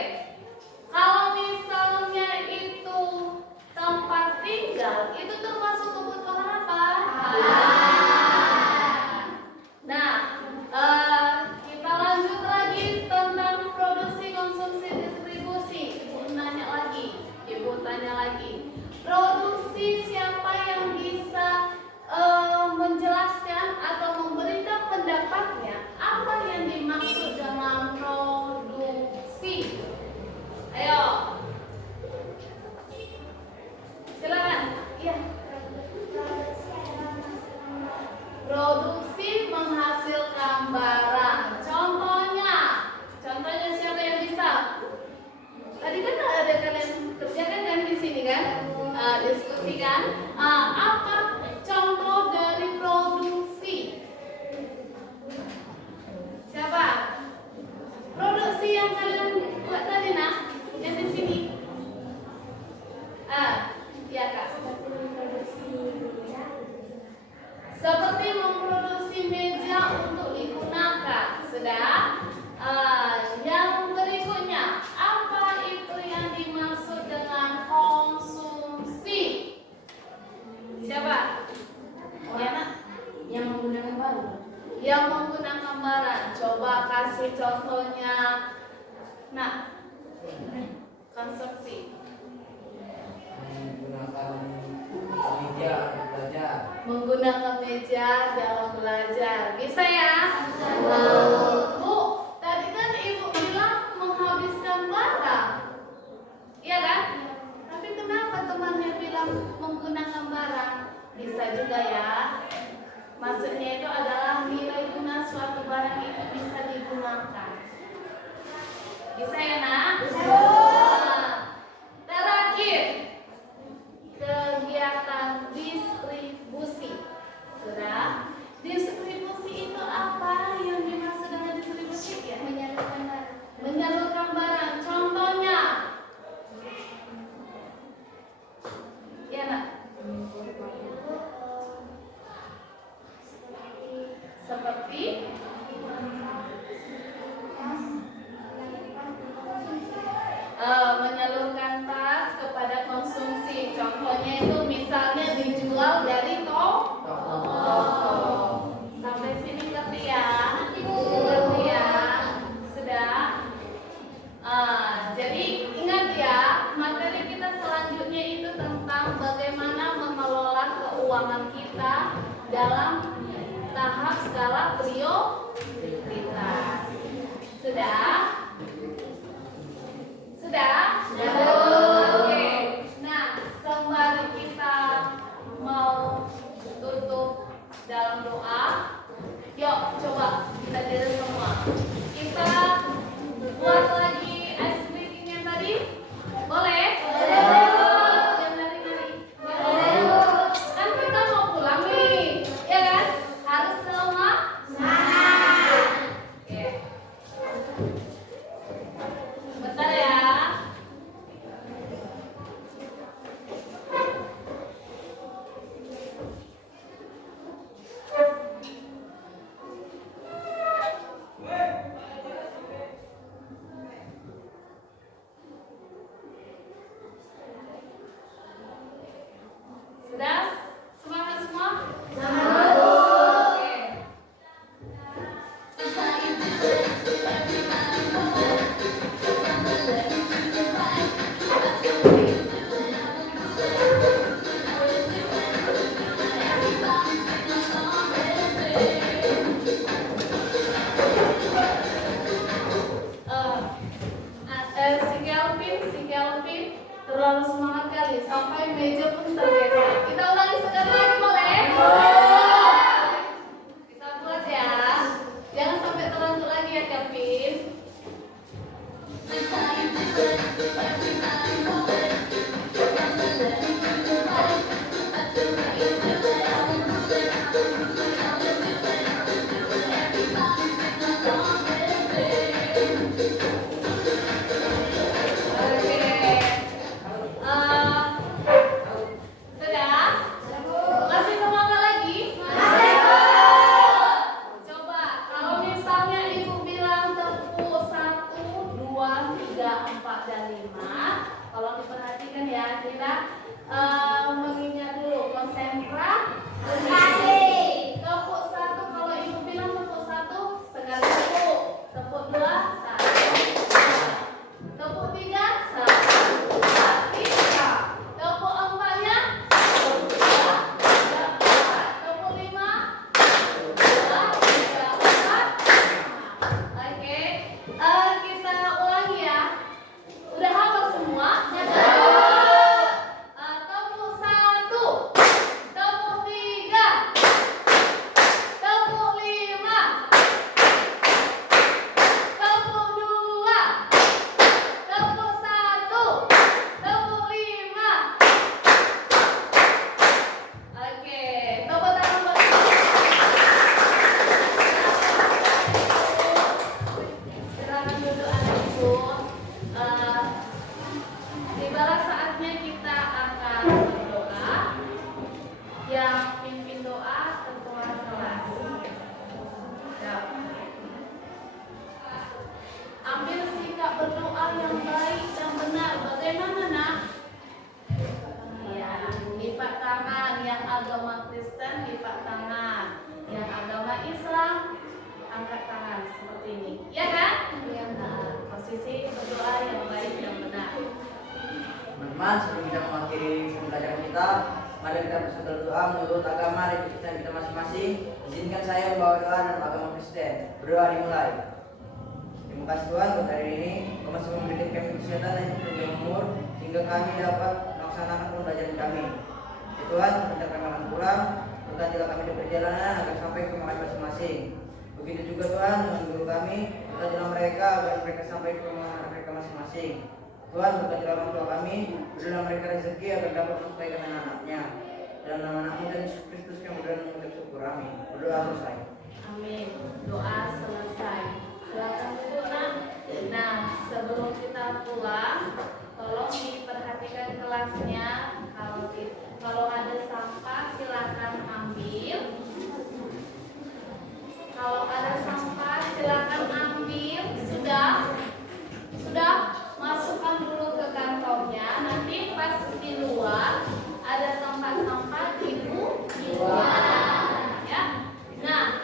kalau misalnya itu tempat tinggal, itu termasuk kebutuhan apa? Nah, kita lanjut lagi tentang produksi, konsumsi, distribusi. Ibu tanya lagi. Produksi, siapa yang bisa menjelaskan atau memberikan pendapatnya? Apa yang dimaksud dengan produksi? Ayo. Silakan. Iya. Produksi menghasilkan barang. Contohnya siapa yang bisa? Tadi kan ada kalian kerjakan kan di sini kan? Diskusikan. Apa contoh dari produksi? Siapa? Produksi yang kalian buat tadi nak? Yang di sini. Ya kak. Seperti memproduksi meja untuk digunakan. Sudah. Yang berikutnya, apa itu yang dimaksud dengan konsumsi? Siapa? Ya nak? Yang menggunakan barang. Yang menggunakan barang. Coba kasih contohnya. Nah, konsumsi. Menggunakan meja dalam belajar. Bisa ya? Bu, tadi kan ibu bilang menghabiskan barang. Iya kan? Tapi kenapa temannya bilang menggunakan barang? Bisa juga ya. Maksudnya itu adalah nilai guna suatu barang itu bisa digunakan. Bisa ya nak? Terakhir, kegiatan distribusi. Sudah. Distribusi itu apa yang dimaksud dengan distribusi? Ya, menyalurkan barang. Menyalurkan barang. Contohnya, ya nak. Seperti dalam tahap skala prioritas. Sudah? Sudah? Oke. Nah, sembari kita mau tutup dalam doa, yuk coba kita diri semua. Kita buat lagi ice breaking yang tadi. Boleh? Yang nari-nari. Kan kita mau pulang nih, ya kan? Harus semangat. Oke. Bentar ya. Sudah? Semangat semua? Semangat. Oke. Si Kelvin terlalu semangat kali sampai meja pun tergeser. Kita ulangi sekali lagi boleh? Kita buat ya. Jangan sampai terlanjur lagi ya Kelvin. Sudah? Masih semangat lagi? Coba kalau misalnya ibu bilang tepuk 1, 2, 3, 4 dan 5. Kalau diperhatikan ya, kita mengingat dulu konsentrasi. Tepuk 1, kalau ibu bilang tepuk 1 sekali tepuk. Tepuk 2, 1, 2. Tepuk 3, 1, 2, 3. Tepuk 4-nya 1, 2, 3, 4. Tepuk 5, 1, 2, 3, 4. Oke, kita ulangi ya. Udah hafal semua? Tepuk 1, tepuk 3, tepuk 5, tepuk 2, tepuk 1, tepuk 5. Oke, tepuk tangan buat silakan duduk anak-ibu. Tibalah saatnya kita akan berdoa. Yang pimpin doa ketua kelas. Ya. Ambil sikap berdoa yang baik dan benar. Bagaimana nak? Ya, lipat tangan. Yang agama Kristen lipat tangan. Yang agama Islam angkat tangan seperti ini. Ya kan? Ya. Nah, posisi berdoa yang baik dan benar. Teman-teman, sebelum kita mengakhiri pembelajaran kita, mari kita bersatu berdoa menurut agama dan kepercayaan kita masing-masing. Izinkan saya membawa doa dalam agama Kristen. Berdoa dimulai. Terima kasih Tuhan untuk hari ini. Kau masih memberikan kami kesehatan dan panjang umur hingga kami dapat melaksanakan pembelajaran kami. Ya Tuhan, sebentar kami akan pulang. Berkatilah kami di perjalanan agar sampai ke rumah masing-masing. Begitu juga Tuhan dengan guru kami. Berkatilah mereka agar mereka sampai ke rumah mereka masing-masing. Tuhan, berkatilah orang tua kami. Berilah mereka rezeki agar dapat menyesuaikan anak-anaknya. Dalam nama Anakmu dan Yesus Kristus kami berdoa dan mengucap syukur. Amin. Berdoa selesai. Amin. Doa selesai. Silakan duduk nak. Nah, sebelum kita pulang, tolong diperhatikan kelasnya. Kalau ada sampah silakan ambil. Kalau ada sampah silakan ambil. Sudah masukkan dulu ke kantongnya. Nanti pas di luar ada tempat sampah ibu di luar. Ya. Nah,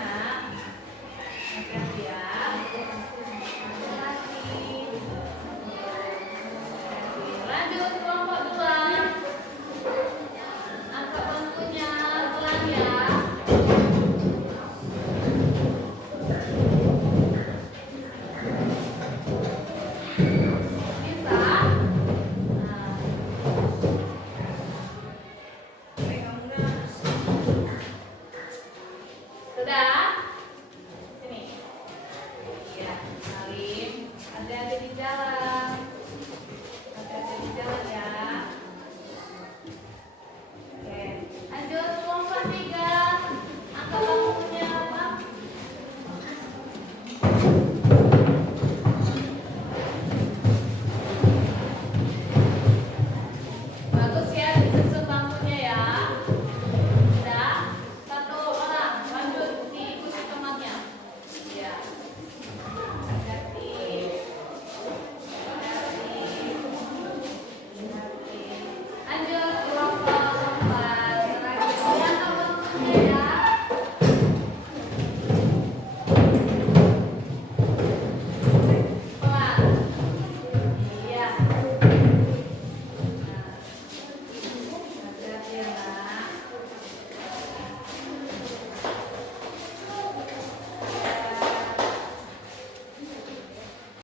ya. Hati-hati ya. Hati-hati. Lanjut kelompok 2. Angkat bangkunya pelan ya. Bisa? Nah. Sudah?